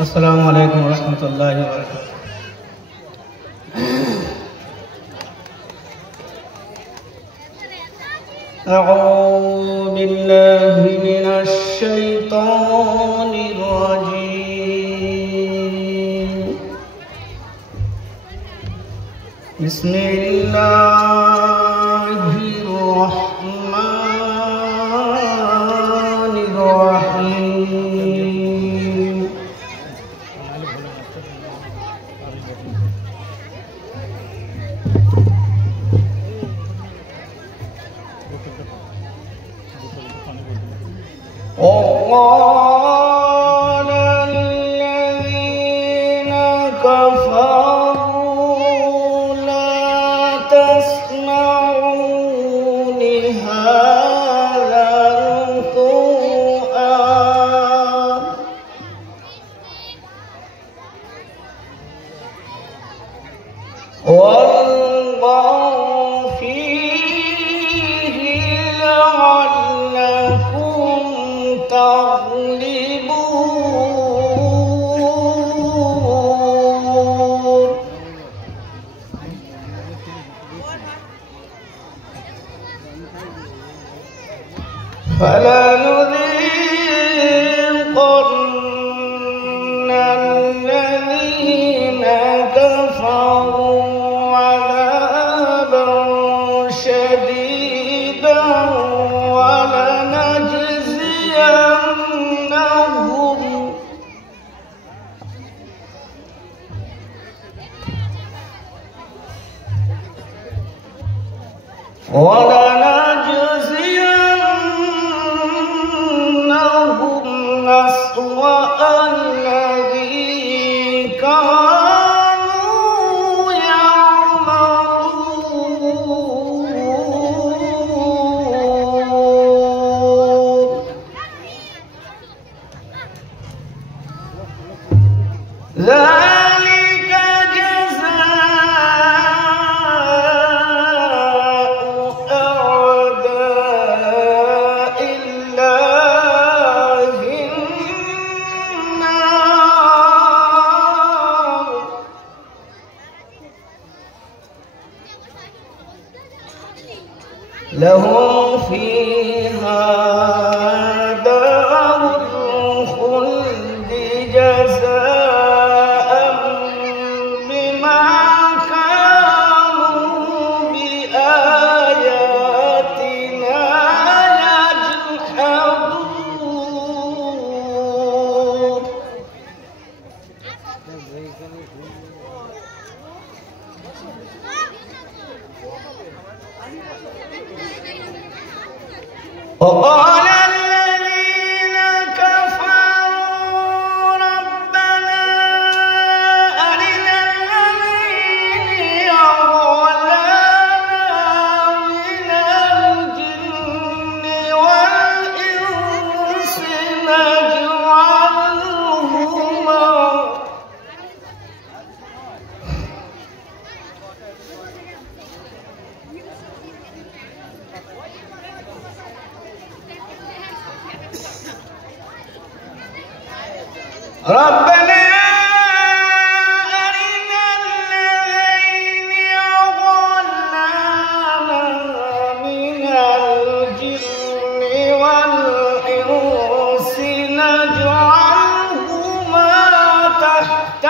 السلام عليكم ورحمة الله وبركاته. أعوذ بالله من الشيطان الرجيم. بسم الله الرحمن الرحيم. وقال الذين كفروا لا تسمعوا لهذا القرآن والغوا فيه لعلكم تغلبون. فلنذيقن الذين كفروا عذابا شديدا ولنجزينهم أسوأ الذي كانوا يعملون. ذلك جزاء أعداء الله النار. لهم فيها دار الخلد جزاء بما كانوا بآياتنا يجحدون. وقال الذين كفروا ربنا أرنا الذين أضلانا من الجن والإنس نجعلهما ربنا أرنا الذين أضلانا من الجن والإنس نجعلهما تحت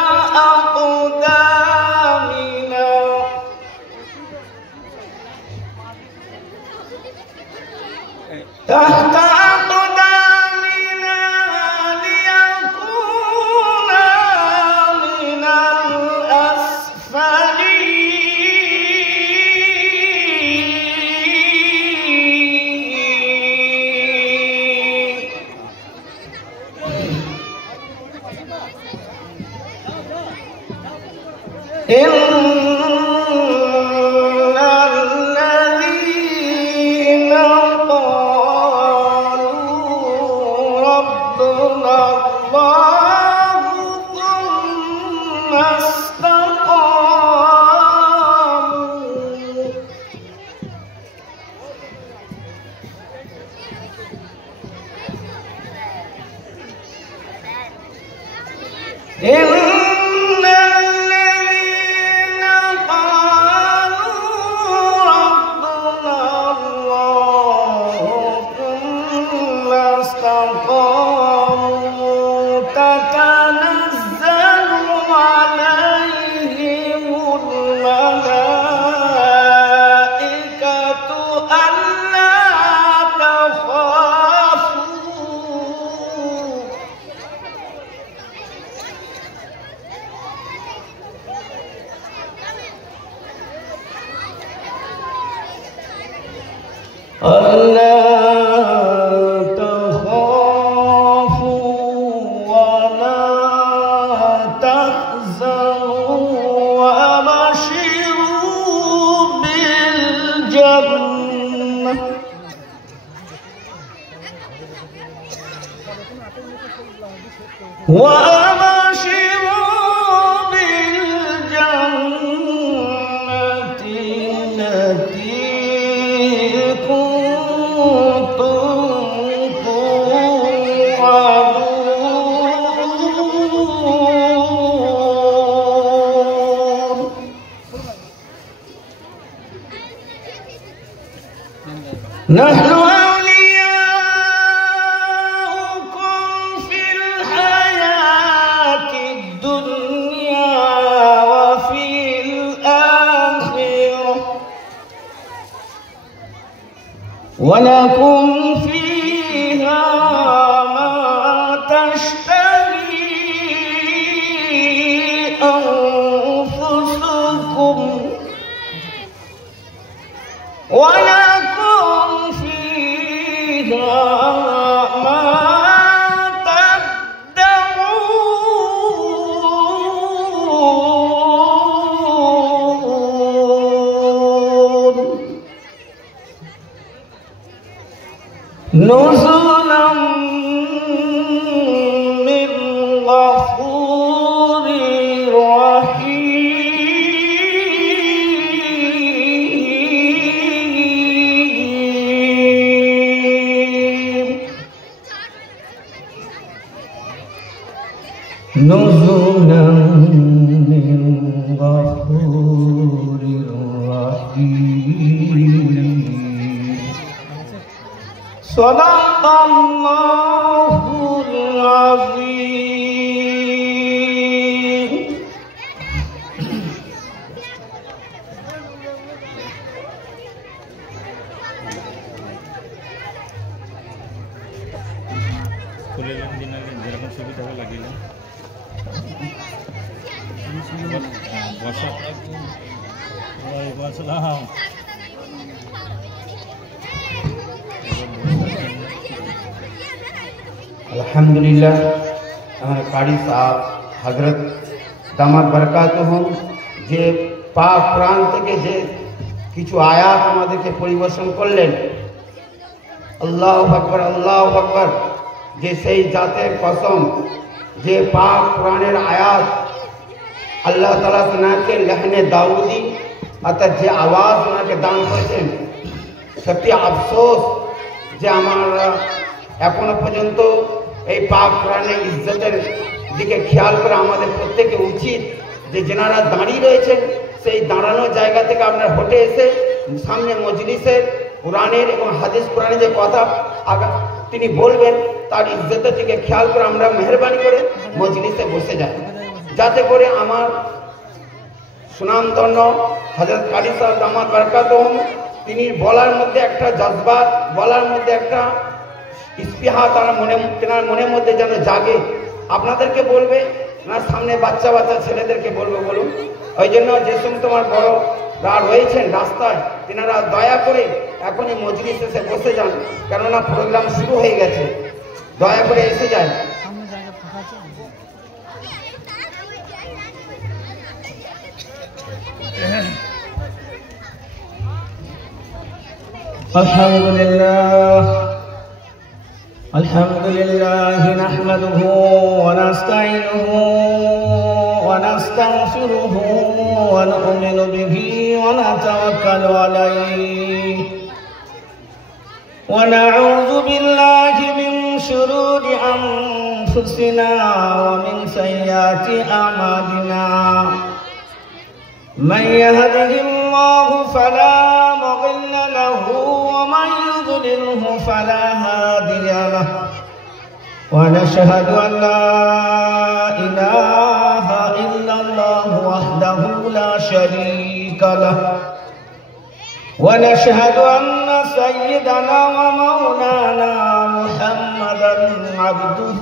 أقدامنا ليكونا من الأسفلين. إن الذين قالوا ربنا الله ثم استقاموا إن الذين قالوا ربنا الله ثم استقاموا تتنزل عليهم الملائكة ألا تخافوا ولا تحزنوا وأبشروا بالجنة التي كنتم توعدون نحن أولياؤكم في الحياة الدنيا وفي الآخرة ولكم فيها ما تشتهي أنفسكم ولكم فيها ما تدعون نزلا من غفور رحيم نزلا من غفور رحيم صدق الله العظيم अल्हम्दुलिल्लाह हमारे कारी साहब हजरत दामाद बरकातुहुम যে পাক প্রাণ থেকে যে কিছু আয়াত আমাদেরকে পরিবেশন করলেন আল্লাহু আকবার যে সেই জাতের কসম যে পাক প্রাণের আয়াত আল্লাহ তাআলা ওনাকে লহনে দাউদি অর্থাৎ যে আওয়াজ ওনাকে দান করেছেন সত্যি আফসোস যে আমরা এখনো পর্যন্ত এই পাক কোরআনের ইজ্জতের দিকে খেয়াল করে আমাদের প্রত্যেকে উচিত যে যেনারা দাঁড়িয়ে রয়েছেন সেই দাঁড়ানোর জায়গা থেকে আপনারা হেঁটে এসে সামনে মজলিসের কোরআনের এবং হাদিস কোরআনের যে কথা তিনি বলবেন তার ইজ্জতের দিকে খেয়াল করে আমরা মেহরবানি করে মজলিসে বসে যাই যাতে করে আমার সুনামধন্য হযরত কারি সাহেব দামাত বরকাতুহুম তিনি বলার মধ্যে একটা জজবাত বলার মধ্যে একটা ইস্পিহা তেনার মনের মধ্যে যেন জাগে আপনাদেরকে বলবে না সামনে বাচ্চা বাচ্চা ছেলেদেরকে বলবে বলুন ওই জন্য যে সমস্ত আমার বড়রা রয়েছেন রাস্তায় তেনারা দয়া করে এখনই মজলিস এসে বসে যান কেননা প্রোগ্রাম শুরু হয়ে গেছে দয়া করে এসে যান الحمد لله نحمده ونستعينه ونستغفره ونؤمن به ونتوكل عليه ونعوذ بالله من شرور أنفسنا ومن سيئات أعمالنا من يهده الله فلا مضل له ومن يضلله فلا هادي له ونشهد أن لا إله إلا الله وحده لا شريك له ونشهد أن سيدنا ومولانا محمدا عبده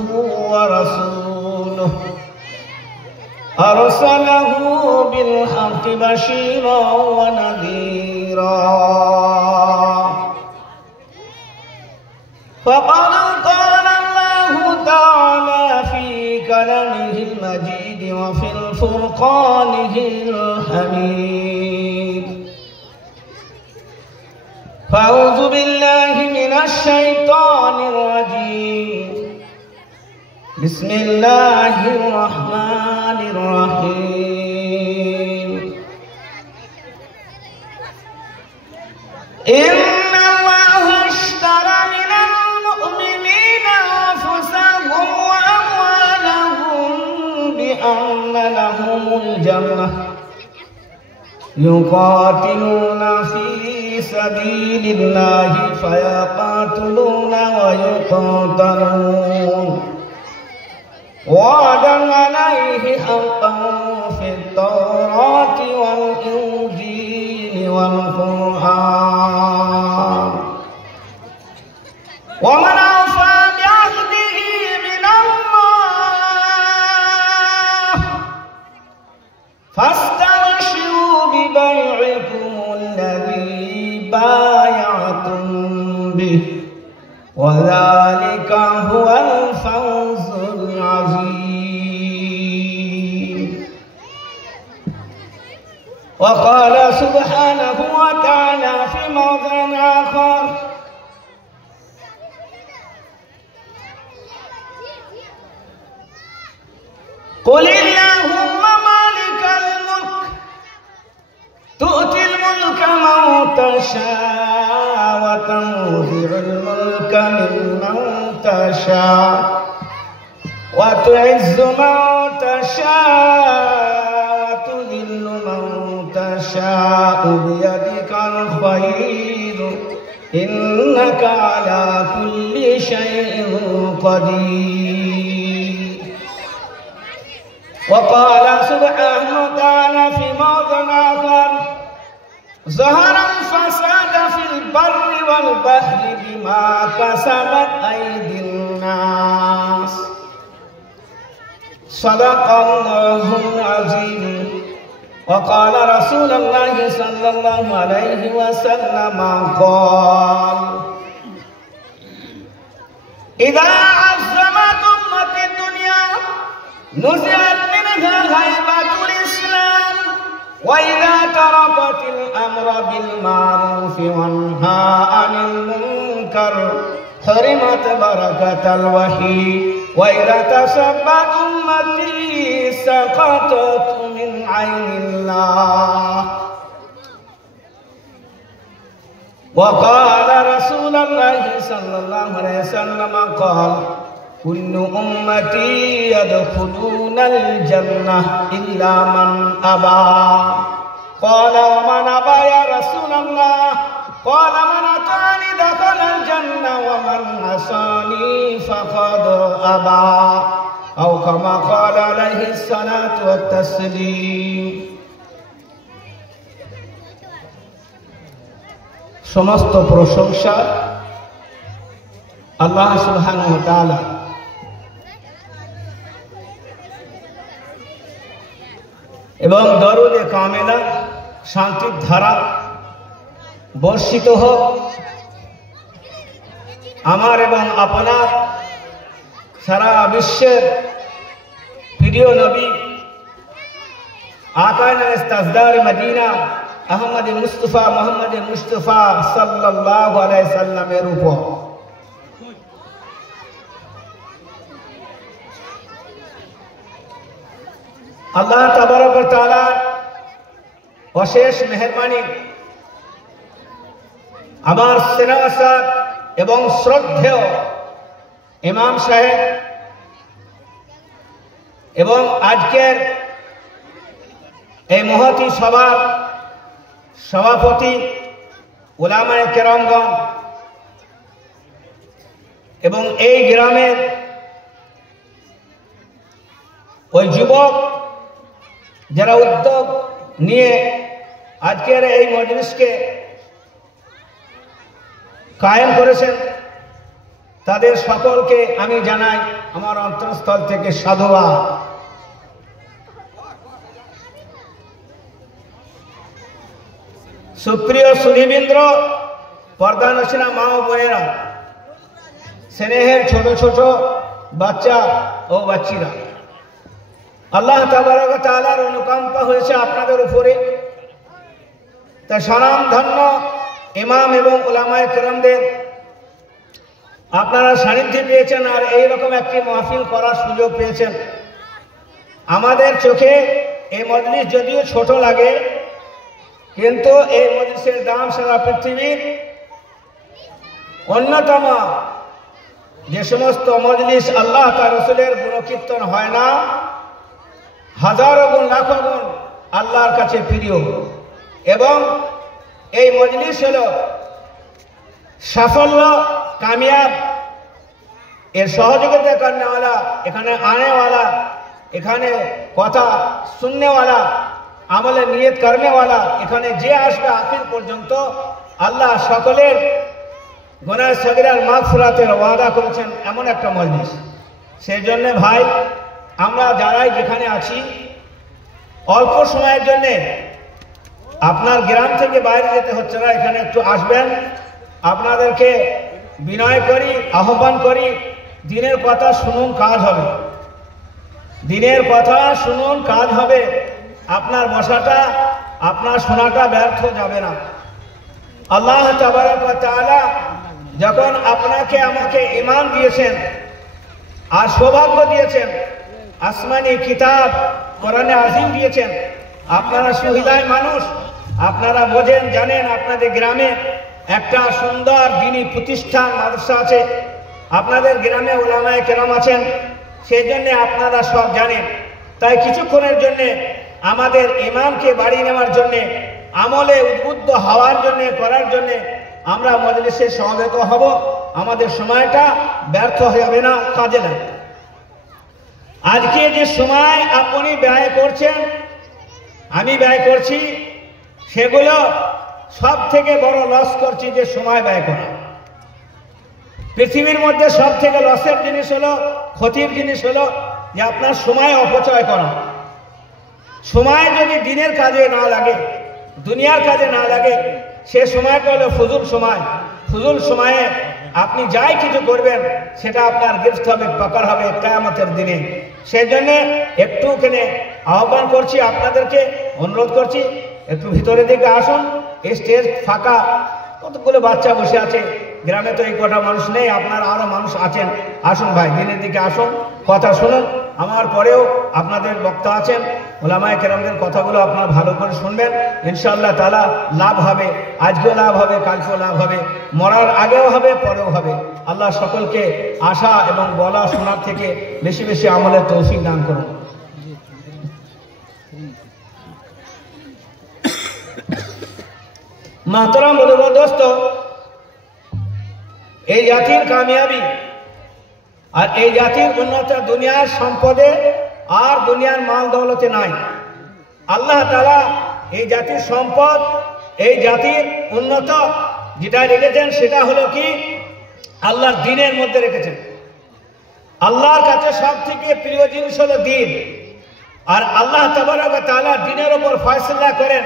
ورسوله أرسله بالحق بشيرا ونذيرا فقد قال الله تعالى في كلامه المجيد وفي الفرقانه الحميد فأعوذ بالله من الشيطان الرجيم بسم الله الرحمن الرحيم إن الله اشترى من المؤمنين أنفسهم وأموالهم بأن لهم الجنة يقاتلون في سبيل الله فيقاتلون ويقاتلون وعدا عليه حقا في التوراة والإنجيل والقرآن ومن أوفى بعهده من الله فاستبشروا ببيعكم الذي بايعتم به وذلك هو الفوز العظيم. وقال سبحانه وتعالى في موضع آخر قل اللهم مالك الملك تؤتي الملك من تشاء وتنزع الملك ممن تشاء وتعز من تشاء وتذل من تشاء بيدك الخير إنك على كل شيء قدير. وقال سبحانه وتعالى في موضع آخر ظهر الفساد في البر والبحر بما كسبت أيدي الناس صدق الله العظيم. وقال رسول الله صلى الله عليه وسلم قال إذا عظمت أمة الدنيا نزعت منها هيبة الإسلام وإذا تركت الأمر بالمعروف والنهي عن المنكر حرمت بركة الوحي وإذا تسبت أمتي سقطت من عين الله. وقال رسول الله صلى الله عليه وسلم قال كل أمتي يدخلون الجنة إلا من أبى. قال ومن أبى يا رسول الله؟ قال من أطاعني دخل الجنة ومن عصاني فقد أبى أو كما قال عليه الصلاة والتسليم. সমস্ত প্রশংসা আল্লাহ সুবহানাহু ওয়া তাআলা এবং দরুদে কামেলা শান্তির ধারা বর্ষিত হোক আমার এবং আপনার সারা বিশ্বের প্রিয় নবী আকানা ইস্তাজদার মদিনা আহমদ মুস্তাফা মোহাম্মদ মুস্তাফা সাল্লাল্লাহু আলাইহি সাল্লামের উপর। আল্লাহ তাবারক ওয়া তাআলা অশেষ মেহেরবানি আমার স্নেহাসার এবং শ্রদ্ধেয় ইমাম সাহেব এবং আজকের এই মহতী সভার সভাপতি উলামায়ে কেরামগণ এবং এই গ্রামের ওই যুবক যারা উদ্যোগ নিয়ে আজকের এই মজলিসকে কায়েম করেছেন, তাদের সকলকে আমি জানাই আমার অন্তঃস্থল থেকে সাধুবাদ। সুপ্রিয় সুধীবৃন্দ, পর্দানশীলা মা ও বোনেরা, স্নেহের ছোট ছোট বাচ্চা ও বাচ্চিরা, আল্লাহ তাবারক ওয়া তাআলার অনুকম্পা হয়েছে আপনাদের উপরে। তা সালাম ধন্য ইমাম এবং উলামায়ে কেরামদের আপনারা সান্নিধ্যে পেয়েছেন আর এইরকম একটি মাহফিল করার সুযোগ পেয়েছেন। আমাদের চোখে এই মজলিস যদিও ছোট লাগে, কিন্তু এই মজলিসের দাম সারা পৃথিবীর অন্যতম যে সমস্ত মজলিস আল্লাহ তার রাসূলের গুণকীর্তন হয় না, হাজারো গুণ লাখো গুণ আল্লাহর কাছে প্রিয়। এবং এই মজলিস হলো সাফল্য কামিয়াব এর সহযোগিতা করনেওয়ালা, এখানে আনেওয়ালা, এখানে কথা শুননেওয়ালা, আমলে নিয়ত করনেওয়ালা, এখানে যে আসবে আখির পর্যন্ত আল্লাহ সকলের গুনাহ সগীরার মাগফিরাতের ওয়াদা করেছেন এমন একটা মজলিস। সেই জন্য ভাই, আমরা যারাই যেখানে আছি অল্প সময়ের জন্যে আপনার গ্রাম থেকে বাইরে যেতে হচ্ছে না, এখানে একটু আসবেন। আপনাদেরকে বিনয় করি, আহ্বান করি, দিনের কথা শুনুন, কাজ হবে। দিনের কথা শুনুন, কাজ হবে। আপনার বসাটা, আপনার শোনাটা ব্যর্থ যাবে না। আল্লাহ তাবারক ওয়া তাআলা যখন আপনাকে আমাকে ঈমান দিয়েছেন আর সৌভাগ্য দিয়েছেন, আসমানি কিতাব কোরআনে আজিম দিয়েছেন, আপনারা সুহিদায় মানুষ, আপনারা বোঝেন, জানেন আপনাদের গ্রামে একটা সুন্দর দ্বীনি প্রতিষ্ঠান মাদ্রাসা আছে, আপনাদের গ্রামে উলামায়ে কেরাম আছেন, সেই জন্য আপনারা সব জানেন। তাই কিছুক্ষণের জন্যে আমাদের ইমানকে বাড়িয়ে নেওয়ার জন্যে, আমলে উদ্বুদ্ধ হওয়ার জন্যে, করার জন্যে আমরা মজলিসে সমবেত হব। আমাদের সময়টা ব্যর্থ হয়ে যাবে না, কাজে লাগে। আজকে যে সময় আপনি ব্যয় করছেন, আমি ব্যয় করছি, সেগুলো সব থেকে বড় লস করছি যে সময় ব্যয় করা। পৃথিবীর মধ্যে সব থেকে লসের জিনিস হলো, ক্ষতির জিনিস হলো যে আপনার সময় অপচয় করা। সময় যদি দিনের কাজে না লাগে, দুনিয়ার কাজে না লাগে, সে সময়টা হলো ফুজুল সময়। ফুজুল সময়ে আপনি যাই কিছু করবেন সেটা আপনার গ্রেফত হবে, পাকড় হবে কিয়ামতের দিনে। সেই জন্যে একটুখানি আহ্বান করছি, আপনাদেরকে অনুরোধ করছি, একটু ভিতরের দিকে আসুন। এই স্টেজ ফাঁকা, কতগুলো বাচ্চা বসে আছে, গ্রামে তো এই কটা মানুষ নেই, আপনারা আরো মানুষ আছেন। আসুন ভাই, দিনের দিকে আসুন, কথা শুনুন। আমার পরেও আপনাদের বক্তা আছেন, উলামায়ে কেরামদের কথাগুলো আপনারা ভালো করে শুনবেন। ইনশাআল্লাহ তাআলা লাভ হবে, আজকেও লাভ হবে, কালকেও লাভ হবে, মরার আগেও হবে, পরেও হবে। আল্লাহ সকলকে আশা এবং বলা শোনার থেকে বেশি বেশি আমলের তৌফিক দান করুন। মাহতারাম দোস্ত, এই জাতির কামিয়াবি আর এই জাতির উন্নত দুনিয়ার সম্পদে আর দুনিয়ার মাল দৌলতে নাই। আল্লাহ তাআলা এই জাতির সম্পদ, এই জাতির উন্নত যেটা রেখেছেন সেটা হলো কি, আল্লাহর দ্বীনের মধ্যে রেখেছেন। আল্লাহর কাছে সব থেকে প্রিয় জিনিস হলো দ্বীন। আর আল্লাহ তাবারক ওয়া তাআলা দ্বীনের উপর ফয়সালা করেন।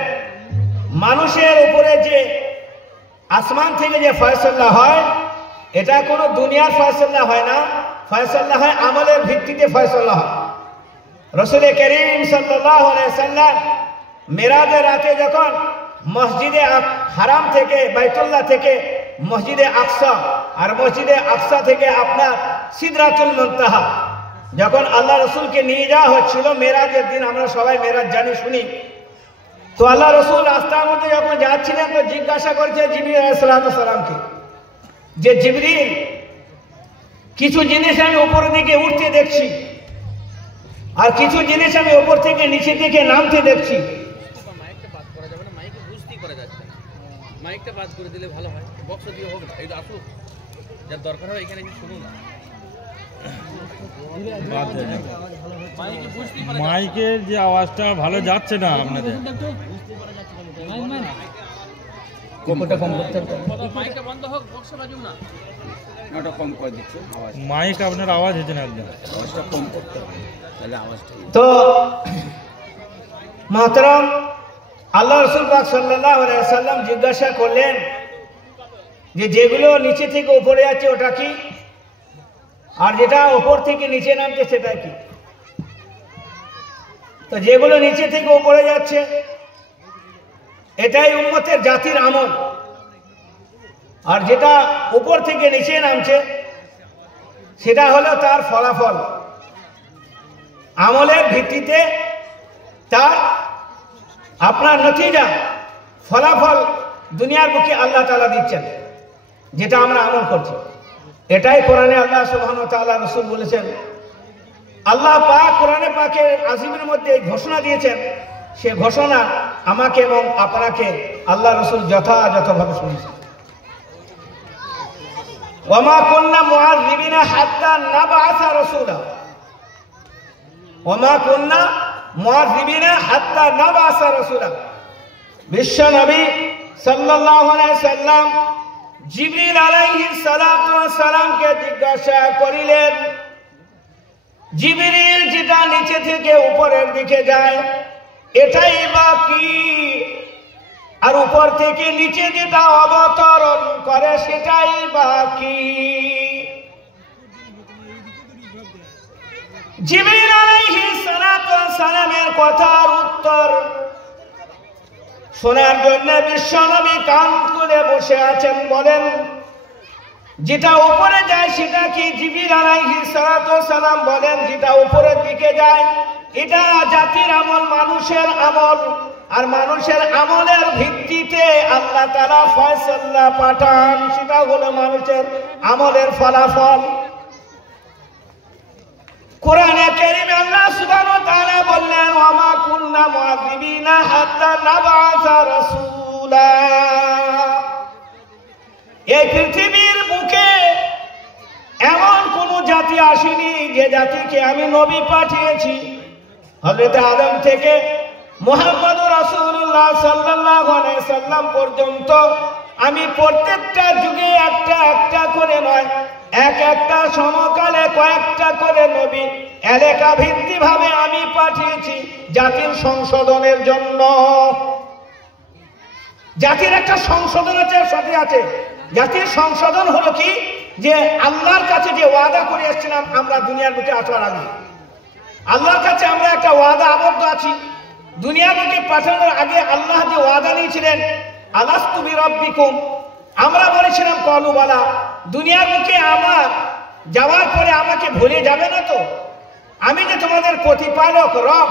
মানুষের উপরে যে আসমান থেকে যে ফয়সালা হয়, এটা কোনো দুনিয়ার ফয়সালা হয় না, ফয়সালা হয় আমলের ভিত্তিতে ফয়সালা হয়। রাসূল করিম সাল্লাল্লাহু আলাইহি ওয়াসাল্লাম মেরাজের রাতে যখন মসজিদে হারাম থেকে, বাইতুল্লাহ থেকে মসজিদে আকসা, আর মসজিদে আকসা থেকে আপনার সিদরাতুল মুনতাহা, যখন আল্লাহ রসুলকে নিয়ে যাওয়া হচ্ছিল মেরাজের দিন, আমরা সবাই মেরাজ জানি শুনি, তো আল্লাহ রসুল রাস্তার মধ্যে যখন যাচ্ছিলেন তো জিজ্ঞাসা করছে জিবরিল আলাইহিস সালামকে যে জিবরিল, কিছু জিনিস আমি উপর দিকে উঠতে দেখছি, আর কিছু জিনিস আমি উপর থেকে নিচে দিকে নামতে দেখছি। মাইকটা বাদ করা যাবে না, মাইকে বুঝতেই করা যাচ্ছে না। মাইকটা বাদ করে দিলে ভালো হয়, বক্স দিয়ে হোক না, এটা আসুক, যার দরকার হয় এখানে শুনুন না। মাইকের যে আওয়াজটা ভালো যাচ্ছে না আপনাদের, মাইকটা বন্ধ হোক, বক্সে বাজুক না। ওটা কম করে দিচ্ছে আওয়াজ, মাইক আপনার আওয়াজ হচ্ছে না একদম, আওয়াজটা কম করতে হবে, তাহলে আওয়াজটা। তো মহতরম, আল্লাহ রাসূল পাক সাল্লাল্লাহু আলাইহি ওয়াসাল্লাম জিজ্ঞাসা করলেন যে যেগুলো নিচে থেকে উপরে যাচ্ছে ওটা কি, আর যেটা উপর থেকে নিচে নামছে সেটা কি? তো যেগুলো নিচে থেকে উপরে যাচ্ছে এটাই উম্মতের জাতির আমল, আর যেটা উপর থেকে নিচে নামছে সেটা হলো তার ফলাফল। আমলের ভিত্তিতে তার আপনার নতিজা, ফলাফল দুনিয়ার বুকে আল্লাহ তাআলা দিচ্ছেন, যেটা আমরা আমল করছি। এটাই কোরআনে আল্লাহ সুবহানাহু ওয়া তাআলা রাসূল বলেছেন। আল্লাহ পাক কোরআনে পাকের আজিমের মধ্যে ঘোষণা দিয়েছেন, সে ঘোষণা আমাকে এবং আপনাকে আল্লাহ রাসূল যথাযথভাবে শুনিয়েছেন। ওয়ামা কুন্না মুআযযিবিনা হাত্তা নাবআসা রাসূলা, ওয়ামা কুন্না মুআযযিবিনা হাত্তা নাবআসা রাসূলা। বিশ্ব নবী সাল্লাল্লাহু আলাইহি সাল্লাম জিবরিল আলাইহিস সালাতু ওয়াস সালামকে জিজ্ঞাসা করিলেন, জিবরিল যেটা নিচে থেকে উপরের দিকে যায় এটাই বা কি, আর উপর থেকে নিচে যেটা অবতরণ করে সেটাই বা কি? জিবরিল আলাইহিস সালাতু ওয়াস সালামের কথার উত্তর শোনার জন্য বিশ্বনবী কান খুলে বসে আছেন। বলেন, যেটা উপরে যায় সেটা কি? জিবরিল আলাইহিস সালাতু ওয়াস সালাম বলেন, যেটা উপরের দিকে যায় এটা জাতির আমল, মানুষের আমল, আর মানুষের আমলের ভিত্তিতে আল্লাহ তাআলা ফয়সালা পাঠান, সেটা হলো মানুষের আমলের ফলাফল। কোরআনে কারীমে আল্লাহ সুবহানাহু ওয়া তাআলা বললেন, ওয়ামা কুন্না মুআযিবিনা হাত্তা নাবআসা রাসূলা। এই পৃথিবীর বুকে এমন কোন জাতি আসেনি যে জাতিকে আমি নবী পাঠিয়েছি। হযরত আদম থেকে মুহাম্মদুর রাসূলুল্লাহ সাল্লাল্লাহু আলাইহি সাল্লাম পর্যন্ত আমি প্রত্যেকটা যুগে একটা একটা করে নয়, এক একটা সমকালে কয়েকটা করে নবী এলাকা ভিত্তিক ভাবে আমি পাঠিয়েছি জাতির সংশোধনের জন্য। জাতির একটা সংশোধনের সাথে আছে। জাতির সংশোধন হলো কি, যে আল্লাহর কাছে যে ওয়াদা করে এসেছিলাম আমরা দুনিয়ার বুকে আসার আগে, আল্লাহর কাছে আমরা একটা ওয়াদা আবদ্ধ আছি। দুনিয়ার বুকে পাঠানোর আগে আল্লাহ যে ওয়াদা নিয়েছিলেন, আলাস্তু বিরাব্বিকুম, আমরা বলেছিলাম ক্বালু বালা। দুনিয়ার বুকে আমার যাওয়ার পরে আমাকে ভুলে যাবে না তো? আমি যে তোমাদের প্রতিপালক রব,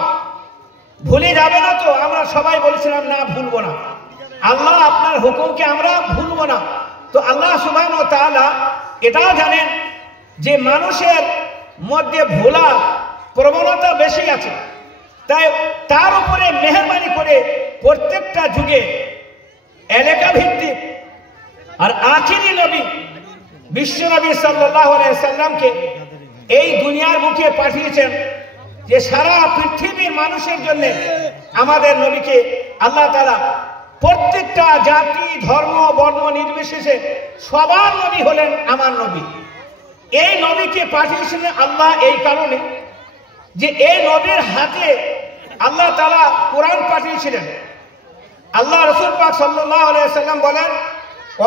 ভুলে যাবে না তো? আমরা সবাই বলেছিলাম না, ভুলবো না। আল্লাহ আপনার হুকুমকে আমরা ভুলবো না। তো আল্লাহ সুবহানাহু ওয়া তাআলা এটাও জানেন যে মানুষের মধ্যে ভোলা প্রবণতা বেশি আছে, তাই তার উপরে মেহেরবানি করে প্রত্যেকটা যুগে এলাকা ভিত্তিক আর আখিরি নবী বিশ্ব নবী সাল্লাল্লাহু আলাইহি সাল্লামকে এই দুনিয়ার বুকে পাঠিয়েছেন, যে সারা পৃথিবীর মানুষের জন্য আমাদের নবীকে আল্লাহ তাআলা প্রত্যেকটা জাতি ধর্ম বর্ণ নির্বিশেষে সবার নবী হলেন আমার নবী। এই নবীকে পাঠিয়েছিলেন আল্লাহ এই কারণে যে এই নবীর হাতে আল্লাহ তাআলা কোরআন পাঠিয়েছিলেন। আল্লাহ রাসূল পাক সাল্লাল্লাহু আলাইহি সাল্লাম বলেন,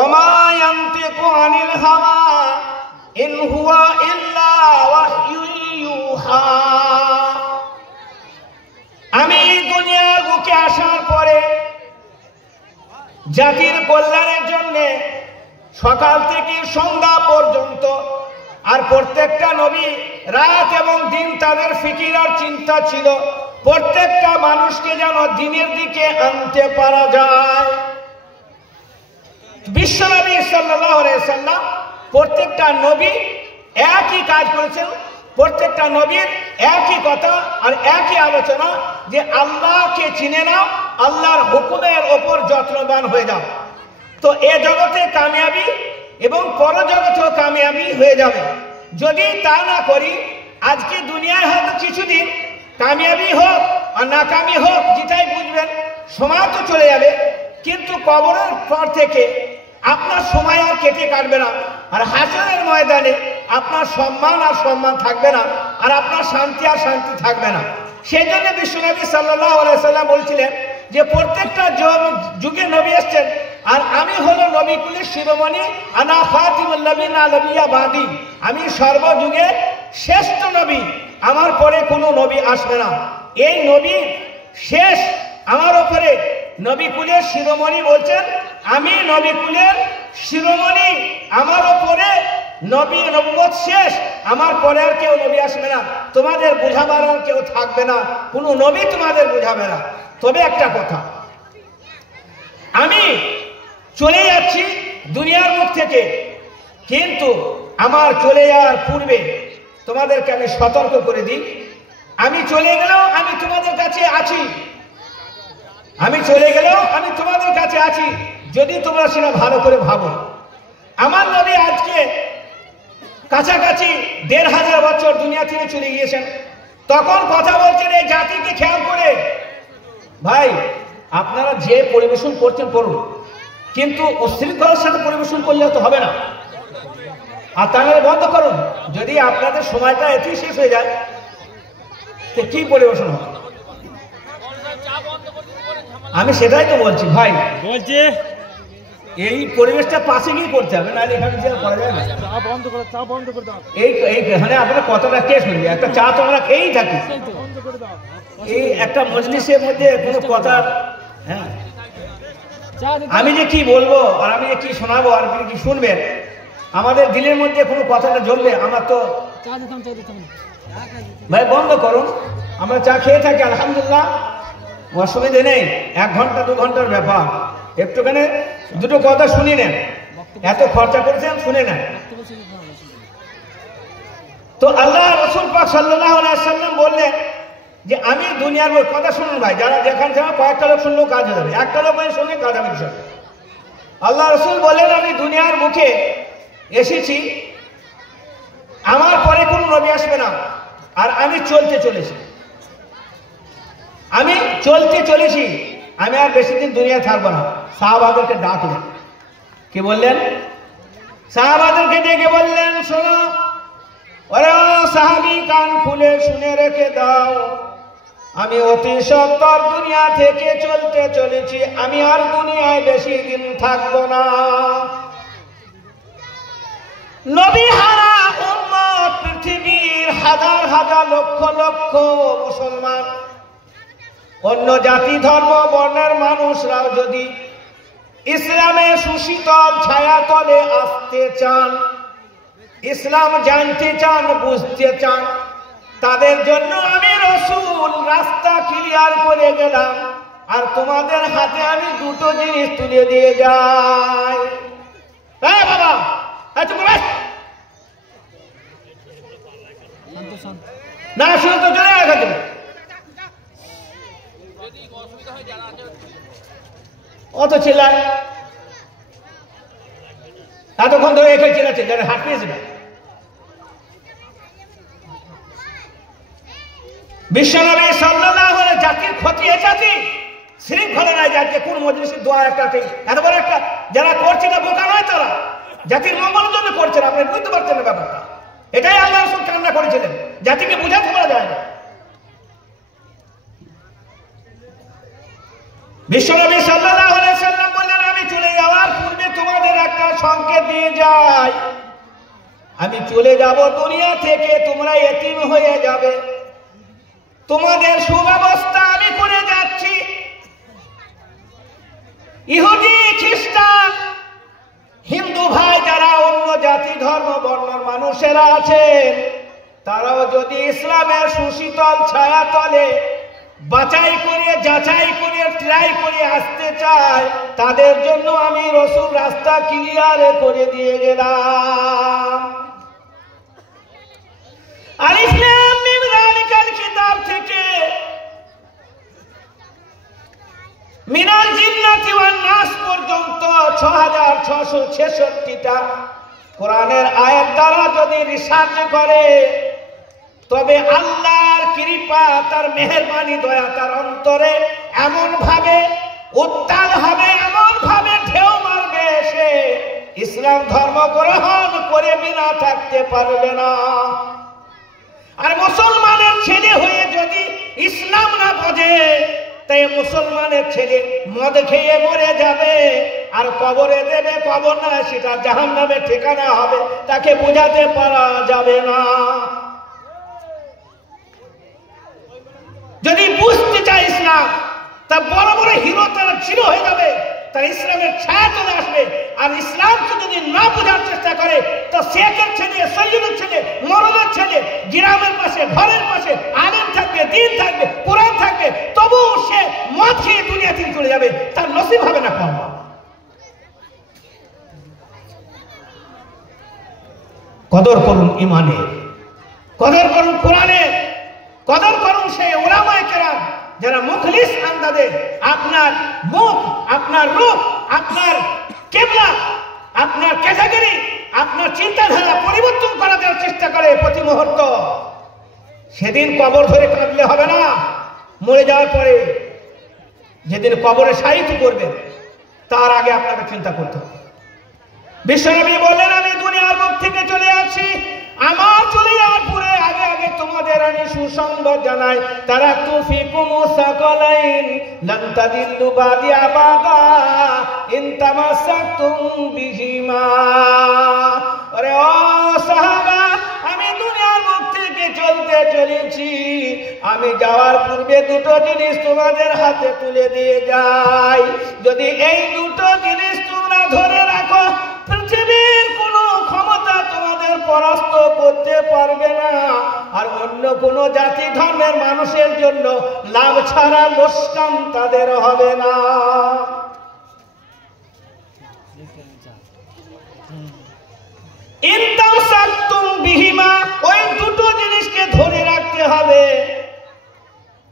ওমা ইয়ানতিকু আনিল হাওয়া ইন হুয়া ইল্লা ওয়াহয়ু ইউহা। আমি দুনিয়ার বুকে আসার পরে জাতির কল্যাণের জন্য সকাল থেকে সন্ধ্যা পর্যন্ত, আর প্রত্যেকটা নবী রাত এবং দিন তাদের ফিকির আর চিন্তা ছিল প্রত্যেকটা মানুষকে যেন দিনের দিকে আনতে পারা যায়। বিশ্ব নবী সাল্লাল্লাহু আলাইহি সাল্লাম প্রত্যেকটা নবী একই কাজ করেছেন, প্রত্যেকটা নবীর একই কথা আর একই আলোচনা যে আল্লাহকে চিনে নাও, আল্লাহর হুকুমের ওপর যত্নবান হয়ে যাও, তো এ জগতে কামিয়াবি এবং পরজগতেও কামিয়াবি হয়ে যাবে। যদি তা না করি, আজকে দুনিয়ায় হয়তো কিছুদিন কামিয়াবি হোক আর নাকামি হোক, যেটাই বুঝবেন, সময় তো চলে যাবে, কিন্তু কবরের পর থেকে আপনার সময় আর কেটে কাটবে না, আর হাসরের ময়দানে আপনার সম্মান আর সম্মান থাকবে না, আর আপনার শান্তি আর শান্তি থাকবে না। সেই জন্য বিশ্বনবী সাল্লাল্লাহু আলাইহি সাল্লাম বলছিলেন যে প্রত্যেকটা যুগে নবী এসেছেন, আর আমি হলো নবী কুলের শিরোমণি, আনা ফাতিমুল নবীন আলাবিয়া বাদি, আমি সর্বযুগে শ্রেষ্ঠ নবী, আমার পরে কোনো নবী আসবে না। এই নবী শেষ আমার ওপরে, নবী কুলের শিরোমণি বলছেন, আমি নবী কুলের শিরোমণি, আমার ওপরে নবী নবুয়ত শেষ, আমার পরে আর কেউ নবী আসবে না, তোমাদের বোঝাবার আর কেউ থাকবে না, কোনো নবী তোমাদের বোঝাবে না। তবে একটা কথা, আমি চলে যাচ্ছি দুনিয়ার মুখ থেকে, কিন্তু আমার চলে যাওয়ার পূর্বে তোমাদেরকে আমি সতর্ক করে দিই, আমি চলে গেলেও আমি তোমাদের কাছে আছি, আমি চলে গেলেও আমি তোমাদের কাছে আছি, যদি তোমরা সেটা ভালো করে ভাবো। আমার নবী আজকে কাছাকাছি ১৫০০ বছর দুনিয়া থেকে চলে গিয়েছেন, তখন কথা বলছেন এই জাতিকে খেয়াল করে, ভাই আপনারা যে পরিবেশন করছেন করুন, কিন্তু উশৃঙ্খলার সাথে পরিবেশন করলে তো হবে না, আর তাহলে বন্ধ করুন। যদি আপনাদের সময়টা এতেই শেষ হয়ে যায়, তো কি পরিবেশন হবে? আমি সেটাই তো বলছি ভাই, বলছি এই পরিবেশটা পাশে গিয়ে করতে হবে, নাহলে এখানে যে করা যায় না। চা বন্ধ করে দাও। এইখানে আপনার কথাটা কে শুনবে? একটা চা তো আমরা খেয়েই থাকি, এই একটা মজলিসের মধ্যে কোনো কথা, হ্যাঁ আমি যে কি বলবো আর আমি যে কি শোনাবো আর আপনি কি শুনবেন, আমাদের দিলের মধ্যে কোনো কথাটা জ্বলবে, আমরা তো ভাই বন্ধ করুন, আমরা চা খেয়ে থাকি আলহামদুলিল্লাহ, অসুবিধে নেই, 1 ঘন্টা 2 ঘন্টার ব্যাপার, একটুখানে দুটো কথা শুনি নেন, এত খরচা করেছেন শুনে নেন। তো আল্লাহ রাসূল পাক সাল্লাল্লাহু আলাইহি ওয়াসাল্লাম বললেন যে আমি দুনিয়ার কথা শুনুন ভাই, যারা যেখান থেকে কয়েকটা লোক শুনলেও কাজ হয়ে যাবে, একটা লোকের সঙ্গে কাজ হবে বিষয়। আল্লাহ রাসূল বললেন আমি দুনিয়ার মুখে এসেছি, আমার পরে কোনো নবী আসবে না, আর আমি চলতে চলেছি, আমি চলতে চলেছি, আমি আর বেশি দিন দুনিয়া থাকবো না। সাহাবাদেরকে ডাকলেন, কি বললেন? সাহাবাদেরকে ডেকে বললেন, শোনো ওরে সাহাবী, কান খুলে শুনে রেখে দাও, আমি অতি সত্বর দুনিয়া থেকে চলতে চলেছি, আমি আর দুনিয়ায় বেশি দিন থাকবো না। নবী হারা উম্মত, পৃথিবীর হাজার হাজার লক্ষ লক্ষ মুসলমান, অন্য জাতি ধর্ম বর্ণের মানুষরাও যদি ইসলামের সুশীতল ছায়াতলে আসতে চান, ইসলাম জানতে চান, বুঝতে চান, তাদের জন্য আমি রাসূল রাস্তা ক্লিয়ার করে গেলাম, আর তোমাদের হাতে আমি দুটো জিনিস তুলে দিয়ে যাই। এই বাবা, না শুনে তো চলে গেছে তুমি, অত চিল্লায়, এতক্ষণ ধরে এখানে চিল্লাচ্ছে, যারা হাত পেয়েছে না। বিশ্বনবী সাল্লাল্লাহু আলাইহি ওয়াসাল্লাম জাতির ক্ষতি এ জাতি শৃঙ্খলা নাই, জাতিকে কোন মজলিসে দোয়া একটা এত বড় একটা যারা করছে না বোকা নয়, তারা জাতির মঙ্গলের জন্য করছেন, আপনি বুঝতে পারছেন না ব্যাপারটা। এটাই আল্লাহ রাসূল কান্না করেছিলেন, জাতিকে বুঝাতে পারা যায় না। বিশ্বনবী সাল্লাল্লাহু আলাইহি ওয়াসাল্লাম বললেন আমি চলে যাওয়ার পূর্বে তোমাদের একটা সংকেত দিয়ে যাই, আমি চলে যাব দুনিয়া থেকে, তোমরা এতিম হয়ে যাবে, তোমাদের সুব্যবস্থা আমি করে যাচ্ছি। ইহুদি খ্রিস্টান হিন্দু ভাই যারা অন্য জাতি ধর্ম বর্ণের মানুষেরা আছেন, তারাও যদি ইসলামের সুশীতল ছায়াতলে বাছাই করে যাচাই করে ট্রাই করে আসতে চায়, তাদের জন্য আমি রাসূল রাস্তা ক্লিয়ার করে দিয়ে গেলাম। আলিফ লাম মিম যালিকাল কিতাব থেকে মিনাল জিন্নাতি ওয়ান নাস পর্যন্ত 6666টা কোরআনের আয়াত দ্বারা যদি রিসার্চ করে তবে আল্লাহর কৃপা তার মেহেরবানি দয়া তার অন্তরে এমন ভাবে উত্তাল হবে, এমন ভাবে ঢেউ মারবে, সে ইসলাম ধর্ম গ্রহণ করে বিনা থাকতে পারবে না। আর মুসলমানের ছেলে হয়ে যদি ইসলাম না বোঝে, তাই মুসলমানের ছেলে মদ খেয়ে মরে যাবে আর কবরে দেবে, কবর না সেটা জাহান্নামের ঠিকানা হবে, তাকে বোঝাতে পারা যাবে না। যদি বুঝতে চায় ইসলাম, তা বড় বড় হিরো তারা জিরো হয়ে যাবে, তার ইসলামের ছায়া চলে আসবে। আর ইসলামকে যদি না বোঝার চেষ্টা করে, তো শেখের ছেলে, সৈয়দের ছেলে, মরদের ছেলে, গ্রামের পাশে, ঘরের পাশে আলেম থাকবে, দিন থাকবে, কোরআন থাকবে, তবু সে মদ খেয়ে দুনিয়া থেকে চলে যাবে, তার নসিব হবে না কম। কদর করুন ইমানের, কদর করুন কোরআনের, কদর করুন সেই উলামায়ে কেরাম যারা মুখলিস আন্দাজে আপনার মুখ, আপনার রূপ, আপনার কিবলা, আপনার ক্যাটাগরি, আপনার চিন্তাধারা পরিবর্তন করার চেষ্টা করে প্রতি মুহূর্ত। সেদিন কবর ধরে কাঁদলে হবে না, মরে যাওয়ার পরে যেদিন কবরে শায়িত করবেন তার আগে আপনাকে চিন্তা করতে হবে। বিশ্বনবী বললেন, আমি দুনিয়ার মুখ থেকে চলে আসি, আমার চলে যাওয়ার পরে আগে আগে তোমাদের আমি সুসংবাদ জানাই, তারাকতু ফিকুম সাকালাইন লান তাদিল্লু বাদি আবাদা ইন তামাসসাকতুম বিহিমা। আরে ও সাহাবা, আমি দুনিয়ার মুখ থেকে চলতে চলেছি, আমি যাওয়ার পূর্বে দুটো জিনিস তোমাদের হাতে তুলে দিয়ে যাই। যদি এই দুটো জিনিস তোমরা ধরে রাখো, পৃথিবীর কোনো ক্ষমতা তোমাদের পরাস্ত করতে পারবে না, আর অন্য কোনো জাতি ধর্মের মানুষের জন্য লাভ ছাড়া লোকসান তাদের হবে না। ইনতামসাকতুম বিহিমা, ওই দুটো জিনিসকে ধরে রাখতে হবে,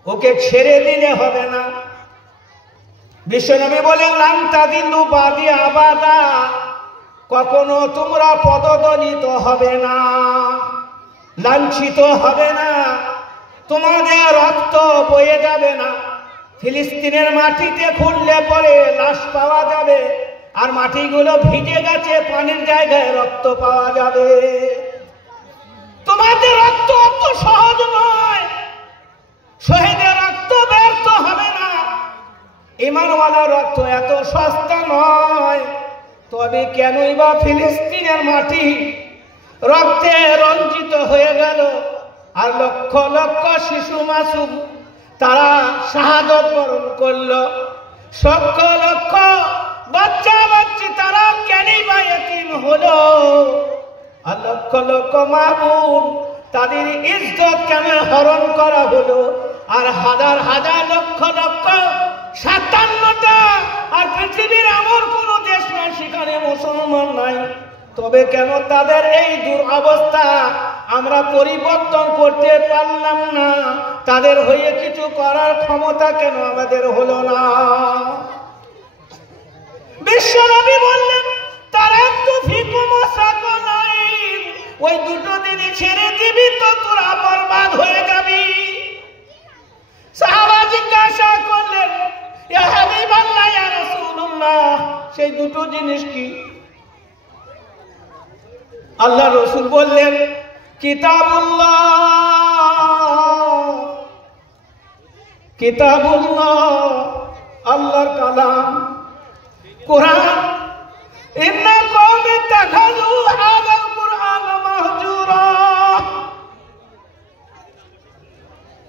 ওকে ছেড়ে দিলে হবে না। বিশ্বনবী বলেন, লান তাদিল্লু বাদি আবাদা, কখনো তোমরা পদদলিত হবে না, লাঞ্ছিত হবে না, তোমাদের রক্ত বয়ে যাবে না। ফিলিস্তিনের মাটিতে খুঁড়লে পরে লাশ পাওয়া যাবে, আর মাটিগুলো ভিজে গেছে, পানির জায়গায় রক্ত পাওয়া যাবে। তোমাদের রক্ত অত সহজ নয়, শহীদের রক্ত ব্যর্থ হবে না, ঈমানওয়ালা রক্ত এত সস্তা নয়। তবে কেনই বা ফিলিস্তিনের মাটি রক্তে রঞ্জিত হয়ে গেল, আর লক্ষ লক্ষ শিশু মাসুম তারা শাহাদত বরণ করলো, লক্ষ লক্ষ বাচ্চা বাচ্চি তারা কেনই বা এতিম হলো, আর লক্ষ লক্ষ মা বোন তাদের ইজ্জত কেন হরণ করা হলো, আর হাজার হাজার লক্ষ লক্ষ 57টা, আর পৃথিবীর এমন কোন দেশ নাই সেখানে মুসলমান নাই, তবে কেন তাদের এই দুরবস্থা আমরা পরিবর্তন করতে পারলাম না? তাদের হয়ে কিছু করার ক্ষমতা কেন আমাদের হলো না? বিশ্বনবী বললেন, তারাকতু ফিকুম সাকালাইন, ওই দুটো দিনই ছেড়ে দিবি তো তোরা বরবাদ হয়ে যাবি। সাহাবা জিজ্ঞাসা করলেন, ইয়া হাবিবাল্লাহ, ইয়া রাসূলুল্লাহ, সেই দুটো জিনিস কি? আল্লাহ রসুল বললেন, কিতাবুল্লাহ, কিতাবুল্লাহ, আল্লাহর কালাম কোরআন। ইন্না কওমি ইত্তাখাযু হাযাল কুরআন মাহজুরা,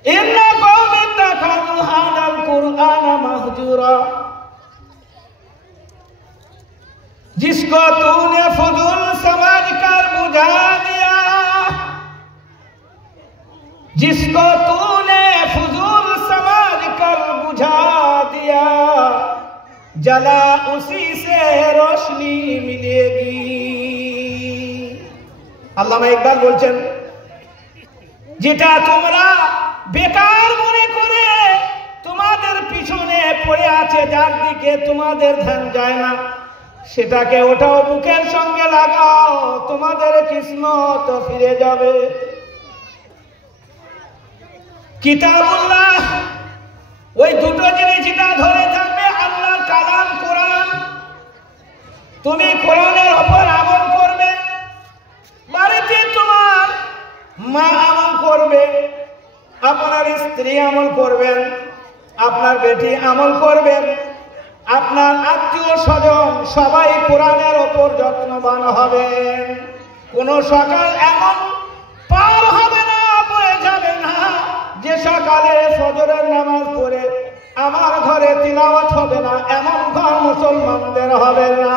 ইন্না কওমি ইত্তাখাযু হাযাল কুরআন মাহজুরা। जिसको तूने फजूल समझ कर बुझा दिया, जिसको तूने फजूल समझ कर बुझा दिया, जला उसी से रोशनी मिलेगी। আল্লামা ইকবাল বলছেন, যেটা তোমরা বেকার মনে করে তোমাদের পিছনে পড়ে আছে, যার দিকে তোমাদের ধ্যান যায় না, সেটাকে ওটাও বুকের সঙ্গে লাগাও, তোমাদের কিসমত ফিরে যাবে। কিতাবুল্লাহ, ওই দুটো জিনিস যেটা ধরে থাকবে, আল্লাহর কালাম কোরআন। তুমি কোরআনের ওপর আমল করবে, বাড়িতে তোমার মা আমল করবে, আপনার স্ত্রী আমল করবেন, আপনার বেটি আমল করবেন, আপনার আত্মীয় স্বজন সবাই কোরআনের ওপর যত্নবান হবেন। কোন সকাল এমন পার হবে না, বয়ে যাবে না, যে সকালে ফজরের নামাজ পড়ে আমার ঘরে তিলাওয়াত হবে না, এমন ঘর মুসলমানদের হবে না।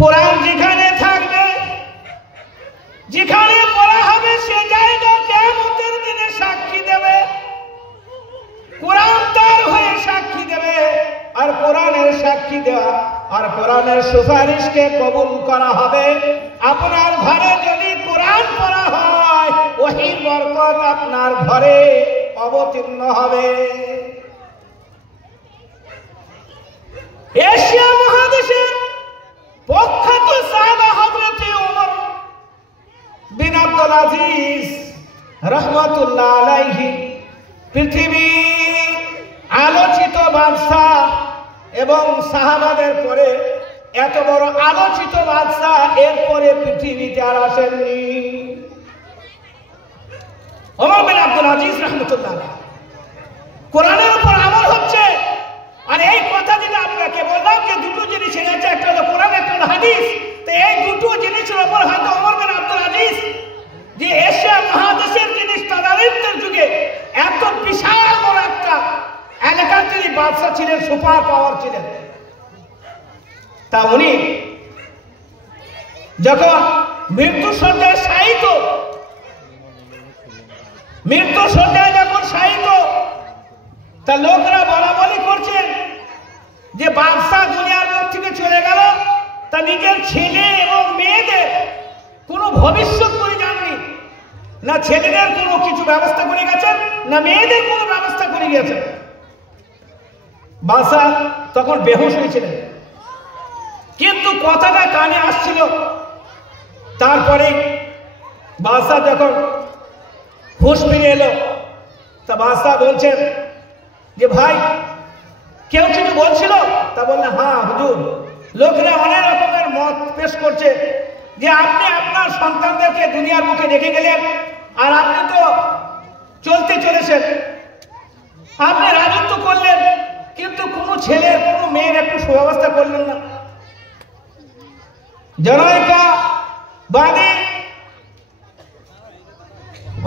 কোরআন যেখানে থাকবে, যেখানে পড়া হবে, সে জায়গা কিয়ামতের দিনে সাক্ষী দেবে। কোরআন তার হয়ে সাক্ষী দেবে, আর কোরআনের সাক্ষী দেওয়া আর কোরআনের সুপারিশকে কবুল করা হবে। আপনার ঘরে যদি কোরআন পড়া হয়, ওহির বরকত আপনার ঘরে অবতীর্ণ হবে। এশিয়া মহাদেশের প্রখ্যাত সাহাবা হযরত ওমর বিন আব্দুল আজিজ রাহমাতুল্লাহ আলাইহি পৃথিবীর আলোচিত বাদশাহ, এবং সাহাবাদের পরে এত বড় আলোচিত বাদশাহ এরপরে পৃথিবীতে আর আসেননি। ওমর বিন আব্দুল আজিজ রাহমাতুল্লাহ আলাইহি কোরআনের উপর আমল হচ্ছে। আর এই কথা যেটা আপনাকে বললাম যে দুটো জিনিস এনেছে, একটা হলো কোরআন, একটা হলো হাদিস। তো এই দুটো জিনিসের উপর হয়তো ওমর বিন আব্দুল আজিজ, যে এশিয়া মহাদেশের জিনিস তাদারিত্বের যুগে এত বিশাল বড় একটা এলাকার তিনি বাদশাহ ছিলেন, সুপার পাওয়ার ছিলেন, তা উনি যখন মৃত্যু শয্যায় শায়িত, মৃত্যু শয্যায় যখন শায়িত, তা লোকরা বলা বলি করছেন যে বাদশাহ দুনিয়ার মুখ থেকে চলে গেল, তা নিজের ছেলে এবং মেয়েদের কোনো ভবিষ্যৎ করে যাননি, না ছেলেদের কোনো কিছু ব্যবস্থা করে গেছেন, না মেয়েদের কোনো ব্যবস্থা করে গেছেন। বাদশাহ তখন বেহুশ হয়েছিলেন, কিন্তু কথাটা কানে আসছিল। তারপরে বাদশাহ যখন হুঁশ ফিরে এলো, তা বাদশাহ বলছেন যে ভাই, কেউ কিছু বলছিল? তা বললেন, হ্যাঁ হুজুর, লোকরা অনেক রকমের মত পেশ করছে যে আপনি আপনার সন্তানদেরকে দুনিয়ার মুখে রেখে গেলেন, আর আপনি তো চলতে চলেছেন, আপনি রাজত্ব করলেন, কিন্তু কোনো ছেলের কোনো মেয়ের একটু সুব্যবস্থা করলেন না। জনৈকা বাদী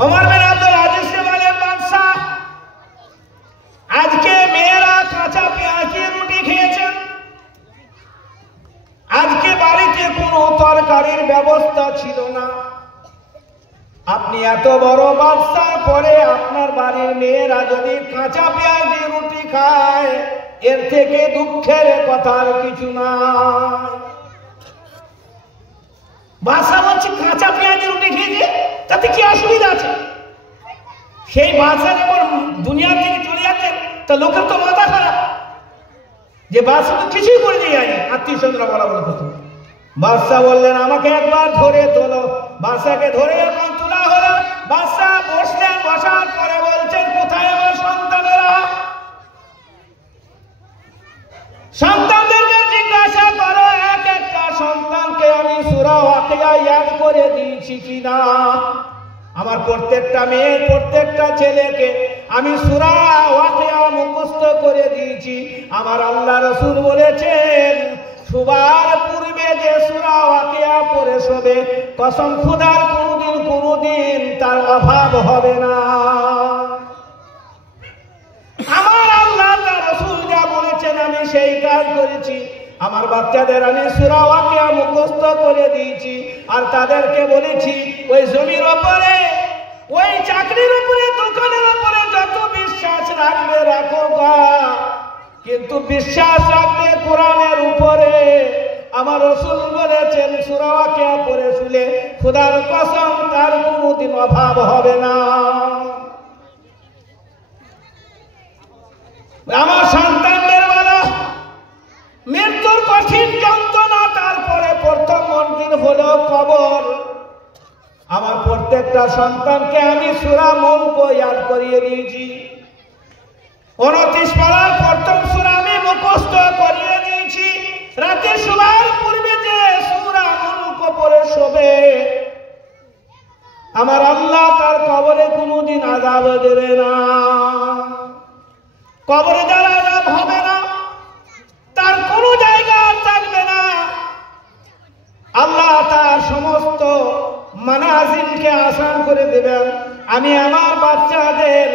ওমর বিন আব্দুল আজিজ বলেন, বাদশাহ, আজকে মেয়েরা কাঁচা পেঁয়াজ দিয়ে রুটি খেয়েছেন, আজকে বাড়িতে কোনো তরকারির ব্যবস্থা ছিল না। আপনি এত বড় বাদশার পরে আপনার বাড়ির মেয়েরা যদি কাঁচা পেঁয়াজ দিয়ে রুটি খায়, এর থেকে দুঃখের কথার কিছু নাই। বাদশা বলছে, কাঁচা পেঁয়াজ দিয়ে রুটি খেয়েছে, তাতে কি অসুবিধা আছে? সেই বাদশা যখন দুনিয়া থেকে চলে যাচ্ছেন, তা লোকের তো মাথা খারাপ, যে বাদশা তো কিছুই করে দিয়ে যায়নি, আত্মীয় স্বজনরা বলা বলা করতো। বাদশা বললেন, আমাকে একবার ধরে তোলো। বাদশাকে ধরে যখন তোলা হলো, বাদশা বসলেন, বসার পরে বলছেন, কোথায় আমার সন্তানেরা? সন্তানদেরকে জিজ্ঞাসা করো, এক একটা সন্তানকে আমি সূরা ওয়াকিয়া ইয়াদ করে দিয়েছি কিনা। আমার প্রত্যেকটা মেয়ে, প্রত্যেকটা ছেলেকে আমি সূরা ওয়াকিয়া মুখস্থ করে দিয়েছি। আমার আল্লাহ রাসূল বলেছেন, শোবার পূর্বে যে সূরা ওয়াকিয়া পড়ে শোবে, কসম খোদার কোনোদিন তার অভাব হবে না। আমার আল্লাহ তার রাসূল যা বলেছেন আমি সেই কাজ করেছি। আমার বাচ্চাদের আমি সূরা ওয়াকিয়া মুখস্থ করে দিয়েছি, আর তাদেরকে বলেছি, ওই জমির উপরে, ওই চাকরির উপরে, দোকানের উপরে যত বিশ্বাস রাখবে রাখো গা, কিন্তু বিশ্বাস রাখবে কোরআনের উপরে। আমার রাসূল বলেছেন সূরা ওয়াকিয়া পড়ে শুলে খোদার কসম তার কোনোদিন অভাব হবে না। আমার সন্তানদের বলো মৃত্যুর কঠিন যন্ত্রণা, তারপরে প্রথম মন্দির হলো কবর। আমার প্রত্যেকটা সন্তানকে আমি সূরা মুলক ইয়াদ করিয়ে দিয়েছি। 29 পারার প্রথম সূরা আমি মুখস্থ করিয়ে দিয়েছি। রাতে শোবার পূর্বে যে সূরা মুলক পড়ে শোবে, আমার আল্লাহ তার কবরে কোনোদিন আযাব দেবে না। কবরে যার আযাব হবে না, তার কোনো জায়গা থাকবে না। আল্লাহ তার সমস্ত মানাজিলকে আসান করে দেবেন। আমি আমার বাচ্চাদের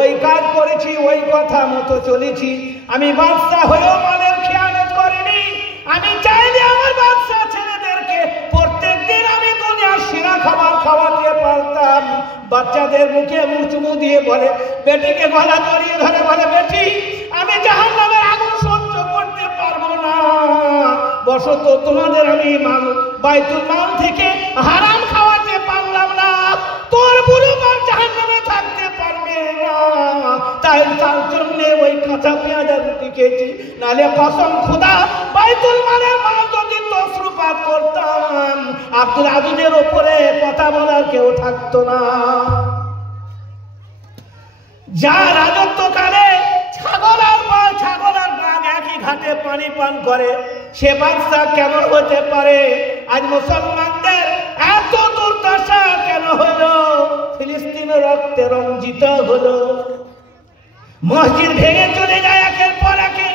ওই কাজ করেছি, ওই কথা মতো চলেছি। আমি বাচ্চা হয়েও মালের খেয়ানত করিনি। আমি চাইলে আমার বাচ্চা ছেলেদেরকে প্রত্যেকদিন আমি দুনিয়ার সেরা খাবার খাওয়াতে পারতাম। বাচ্চাদের মুখে চুমু দিয়ে বলে, বেটিকে গলা জড়িয়ে ধরে বলে, বেটি আমি জাহান্নামের আগুন সহ্য করতে পারবো না, বশত তোমাদের আমি বাইতুল মাল থেকে হারাম খাওয়াতে পারলাম না, তোর বুড়ো মাল জাহান্নামে থাকতে পারবে না। তাই তার জন্য ওই কাঁচা পেঁয়াজের রুটি খেয়েছি, নালে কসম খোদা বাইতুল মালের মাল যদি তসরুপাত করতাম আব্দুল আজিজের ওপরে কথা বলার কেউ থাকতো না। যা রাজত্বকালে ছাগল আর বাঘ একই ঘাটে পানি পান করে, সে বাদশা কেমন হতে পারে? আজ মুসলমানদের এত দুর্দশা কেন হলো? ফিলিস্তিনের রক্তে রঞ্জিত হলো। মসজিদ ভেঙে চলে যায় একের পর একে,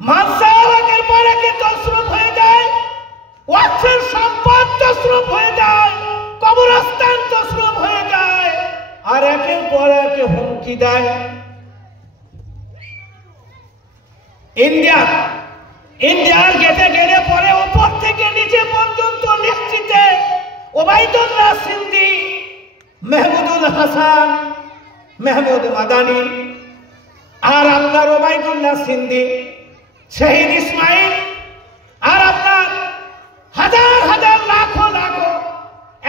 মাদ্রাসা একের পর একে তছরূপ হয়ে যায়, ওয়াকফের সম্পদ তছরূপ হয়ে যায়, কবরস্থান তছরূপ হয়ে যায়, আর একের পর একে হুমকি দেয়। ইন্ডিয়ার গেটে গেলে পরে উপর থেকে নিচে পর্যন্ত নিশ্চিতে ওবাইদুল্লাহ সিন্ধি, মেহমুদুল হাসান, মেহমুদ মাদানি আর আপনার ওবাইদুল্লাহ সিন্ধি, শহীদ ইসমাইল আর আপনার হাজার হাজার লাখো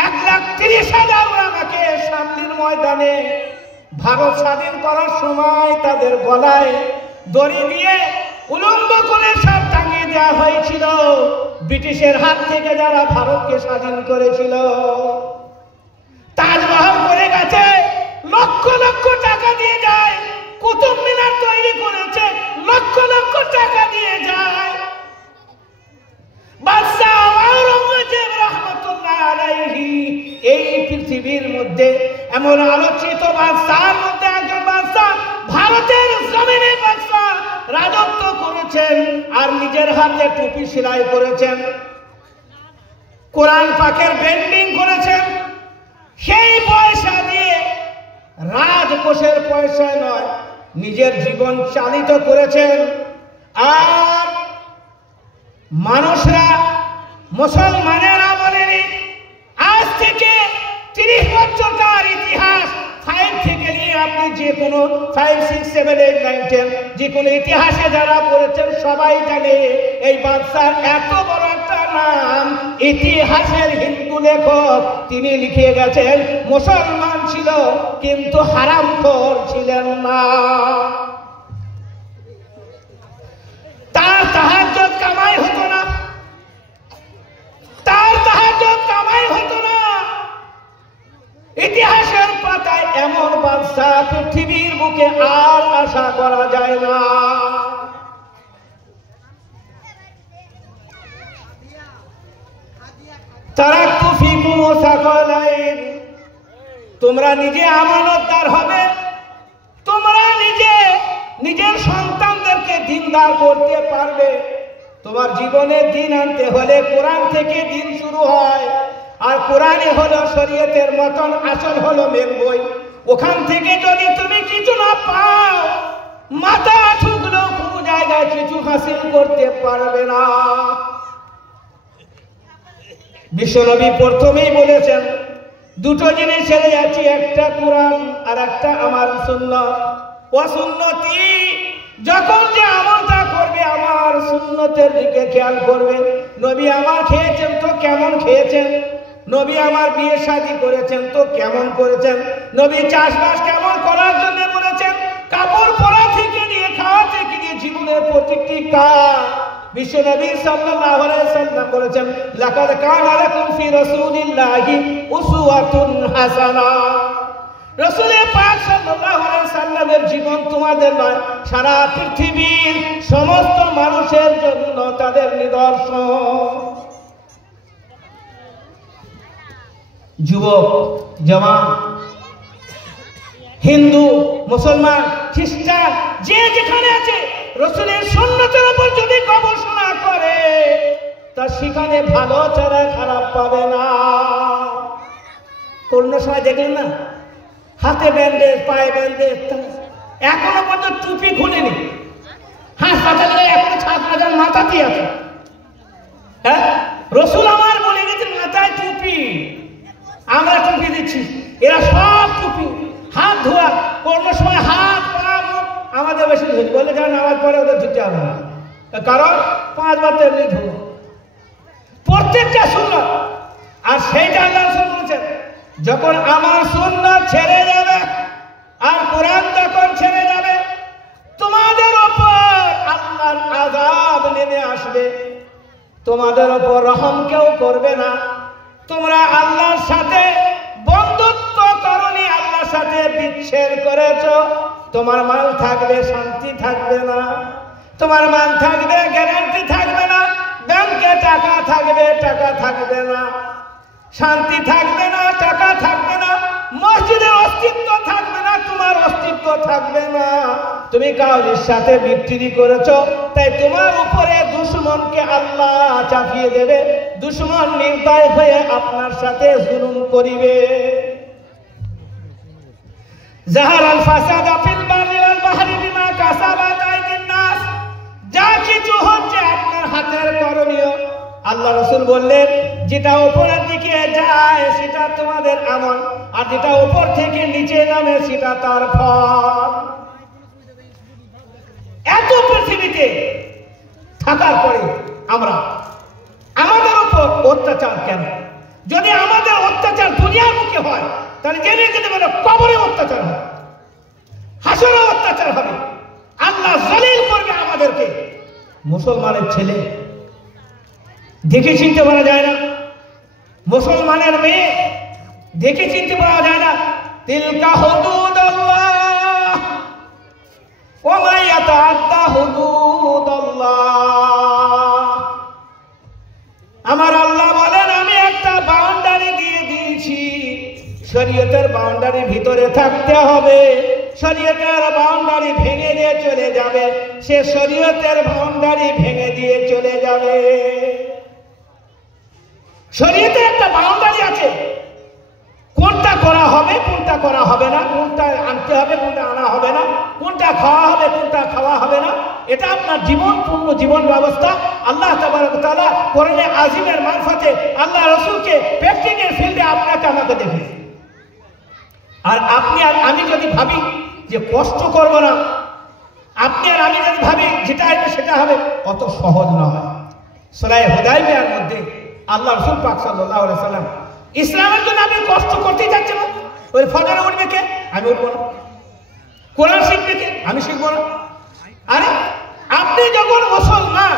1,30,000 আমাকে সামনের ময়দানে ভারত স্বাধীন করার সময় তাদের গলায় দড়ি দিয়ে উলম্ব করে সব টাঙিয়ে দেওয়া হয়েছিল। ব্রিটিশের হাত থেকে যারা ভারতকে স্বাধীন করেছিল, তাজমহল করে গেছে, লক্ষ লক্ষ টাকা দিয়ে যায়। কুতুব মিনার তৈরি করেছে, লক্ষ লক্ষ টাকা দিয়ে যায়। বাদশা আওরঙ্গজেব রাহমাতুল্লাহ আলাইহি এই পৃথিবীর মধ্যে এমন আলোচিত বাদশার মধ্যে একজন বাদশা, ভারতের জমিনে বাদশা রাজত্ব করেছেন আর নিজের হাতে টুপি সেলাই করেছেন, কোরআন পাকের বেন্ডিং করেছেন। সেই পয়সা দিয়ে, রাজকোষের পয়সা নয়, নিজের জীবন চালিত করেছেন। আর মানুষরা, মুসলমানেরা বলেনি, আজ থেকে 30 বছরকার ইতিহাস 5 থেকে নিয়ে আপনি যে কোনো 5, 6, 7, 8, 9, 10 যে কোনো ইতিহাসে যারা পড়েছেন সবাই জানে এই বাদশার এত বড় একটা নাম। ইতিহাসের হিন্দু লেখক তিনি লিখে গেছেন মুসলমান ছিল কিন্তু হারামখোর ছিলেন না। তার তাহাজ্জুদ কামাই হতো না, তার তাহাজ্জুদ কামাই হতো না। ইতিহাসের পাতায় এমন বাদশা পৃথিবীর বুকে আর আশা করা যায় না। তারাক্তু ফীকুম সাকালাইন, তোমরা নিজে আমানতদার হবে, তোমরা নিজের সন্তানদেরকে দিনদার করতে পারবে। তোমার জীবনে দিন আনতে হলে কোরআন থেকে দিন শুরু হয়, আর কোরআনে হলো শরীয়তের মতন আসল হলো মেন বই। ওখান থেকে যদি তুমি কিছু না পাও, মাথা ঠুকলেও কোনো জায়গায় কিছু হাসিল করতে পারবে না। বিশ্বনবী প্রথমেই বলেছেন দুটো জিনিস ছেড়ে যাচ্ছি, একটা কোরআন আর একটা আমার সুন্নাত। ওয়া সুন্নতি যখন যে আমলটা করবে আমার সুন্নতের দিকে খেয়াল করবে। নবী আমার খেয়েছেন তো কেমন খেয়েছেন, নবী আমার বিয়ে শাদী করেছেন তো কেমন করেছেন, নবী চাষবাস কেমন করার জন্য বলেছেন, কাপড় পরা থেকে নিয়ে খাওয়া থেকে নিয়ে জীবনের প্রতিটি কাজ বিশ্বনবী সাল্লাল্লাহু আলাইহি ওয়াসাল্লাম বলেছেন, লাকাদ কানা লাকুম ফি রাসূলিল্লাহি উসওয়াতুন হাসানাহ। রাসূল পাক সাল্লাল্লাহু আলাইহি ওয়াসাল্লামের জীবন তোমাদের নয়, সারা পৃথিবীর সমস্ত মানুষের জন্য তাদের নিদর্শন। যুবক, জওয়ান, হিন্দু, মুসলমান, খ্রিস্টান, যে যেখানে আছে রাসূলের সুন্নতের উপর যদি গবেষণা করে তার সেখানে ভালো ছাড়া খারাপ পাবে না। করোনার সময় দেখলেন না, হাতে ব্যান্ডেজ, পায়ে ব্যান্ডেজ, এখনো পর্যন্ত টুপি খুলেনি, হাসপাতালে এখনো ছাত্রদের মাথাতেই আছে। হ্যাঁ, রাসূল আমার বলে গেছেন মাথায় টুপি, আমরা টুপি দিচ্ছি, এরা সব টুপি। হাত ধোয়া, করোনার সময় হাত পা মুখ আমাদের বেশি ধুতে বলে, কারণ নামাজ পরে ওদের ধুতে হবে না, কারণ 5 বার তো এমনি ধোয়া, প্রত্যেকটা সুন্নাত। আর সেইটা আল্লাহ রাসূল বলেছেন, যখন আমার সুন্নাত ছেড়ে যাবে আর কোরআন যখন ছেড়ে যাবে তোমাদের উপর আল্লাহর আযাব নেমে আসবে, তোমাদের উপর রহম কেউ করবে না। তোমরা আল্লাহর সাথে বন্ধুত্ব করনি, আল্লাহর সাথে বিচ্ছেদ করেছো, তোমার মাল থাকবে, শান্তি থাকবে না, তোমার মাল থাকবে, গ্যারান্টি থাকবে না, ব্যাংকে টাকা থাকবে, টাকা থাকবে না, শান্তি থাকবে না, টাকা থাকবে না, মসজিদের অস্তিত্ব থাকবে না, তোমার অস্তিত্ব থাকবে না। তুমি কাউরির সাথে বিক্রি করেছো, তাই তোমার উপরে দুশমনকে আল্লাহ চাপিয়ে দেবে, দুশমন নির্দয় হয়ে আপনার সাথে জুলুম করিবে। জাহারাল ফাসাদা ফিল বাররি ওয়াল বাহরি বিমা কাসাবাত আইদিন নাস। যা কিছু হচ্ছে আপনার হাতের করণীয়, আল্লাহ রাসূল বললেন যেটা উপরের দিকে যায় সেটা তোমাদের আমল, আর যেটা উপর থেকে নিচে নামে সেটা তার ফল। এত পৃথিবীতে থাকার পরে আমরা আমাদের উপর অত্যাচার কেন? যদি আমাদের অত্যাচার দুনিয়ার মুখে হয় তাহলে জেনে যেতে পারে কবরে অত্যাচার হবে, হাসরে অত্যাচার হবে, আল্লাহ জলিল করবে আমাদেরকে। মুসলমানের ছেলে দেখে চিনতে পারা যায় না, মুসলমানের মেয়ে দেখে চিনতে পারা যায় না। তিলকা হুদুদুল্লাহ ওয়া মা ইয়াতাআদ্দা হুদুদাল্লাহ। আমার আল্লাহ বলেন আমি একটা বাউন্ডারি দিয়ে দিয়েছি, শরীয়তের বাউন্ডারির ভিতরে থাকতে হবে। শরীয়তের বাউন্ডারি ভেঙে দিয়ে চলে যাবে, সে শরীয়তের বাউন্ডারি ভেঙে দিয়ে চলে যাবে। শরীয়তে একটা বাউন্ডারি আছে, কোনটা করা হবে কোনটা করা হবে না, কোনটা আনতে হবে কোনটা আনা হবে না, কোনটা খাওয়া হবে কোনটা খাওয়া হবে না। এটা আপনার জীবন, পূর্ণ জীবন ব্যবস্থা আল্লাহ তাবারক ওয়া তাআলা কোরআনে আজিমের মারফতে আল্লাহ রাসূলকে প্র্যাকটিক্যাল ফিল্ডে আপনাকে আমাকে দেখেছে। আর আপনি আর আমি যদি ভাবি যে কষ্ট করব না, আপনি আর আমি যদি ভাবি যেটা হবে সেটা হবে, অত সহজ নয়। সূরা হুদায়বিয়ার মধ্যে আল্লাহ রাসূল পাক সাল্লাল্লাহু আলাইহি ওয়াসাল্লাম ইসলামের জন্য আপনি কষ্ট করতেই যাচ্ছেন না। ওই ফজরে উঠবে কে? আমি উঠবো না। কোরআন শিখবে কে? আমি শিখবো না। আরে আপনি যখন মুসলমান,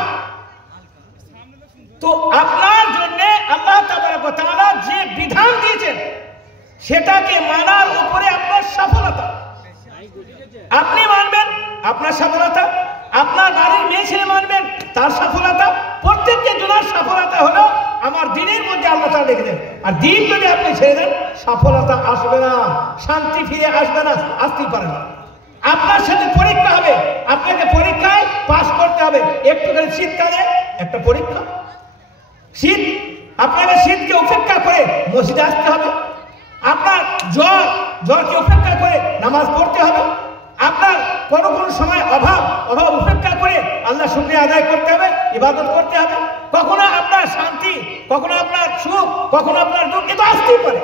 তো আপনার জন্য আল্লাহ তাবারক ওয়া তাআলা যে বিধান দিয়েছেন সেটাকে মানার উপরে আপনার সফলতা। আপনি মানবেন, আপনার সফলতা। আপনার বাড়ির মেয়ে ছেলে মানবেন, তার সফলতা। প্রত্যেকটা জনের সফলতা হলো আমার দিনের মধ্যে আল্লাহ তাআলা রেখে দেন। আর দিন যদি আপনি ছেড়ে দেন, সফলতা আসবে না, শান্তি ফিরে আসবে না, আসতেই পারে না। আপনার সাথে পরীক্ষা হবে, আপনাকে পরীক্ষায় পাস করতে হবে। একটুখানি শীতকালে একটা পরীক্ষা, শীত, আপনাকে শীতকে উপেক্ষা করে মসজিদে আসতে হবে। আপনার জ্বরকে উপেক্ষা করে নামাজ পড়তে হবে। আপনার কোনো কোনো সময় অভাব উপেক্ষা করে আল্লাহ শুকরিয়া আদায় করতে হবে, ইবাদত করতে হবে। কখনো আপনার শান্তি, কখনো আপনার সুখ, কখনো আপনার দুঃখ, এটা আসতেই পারে।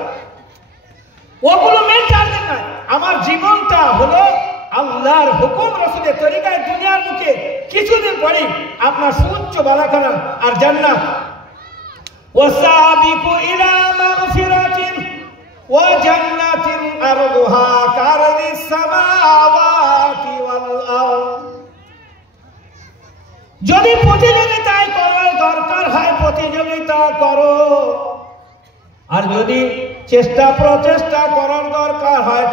ওগুলো মেন টার্গেট নয়। আমার জীবনটা হলো আল্লাহর হুকুম রাসূলের তরিকায় দুনিয়ার মুখে কিছুদিন পরে আপনার সুউচ্চ বালাখানা আর জান্নাত। ওয়াসাবিকু ইলা মাগফিরাতিন ওয়া জান্নাতিন আরদুহা কারদিস সামাওয়াতি ওয়াল আরদ। যদি প্রতিযোগিতায় করার দরকার হয় প্রতিযোগিতা করো, আর যদি চেষ্টা প্রচেষ্টা করার দরকার হয়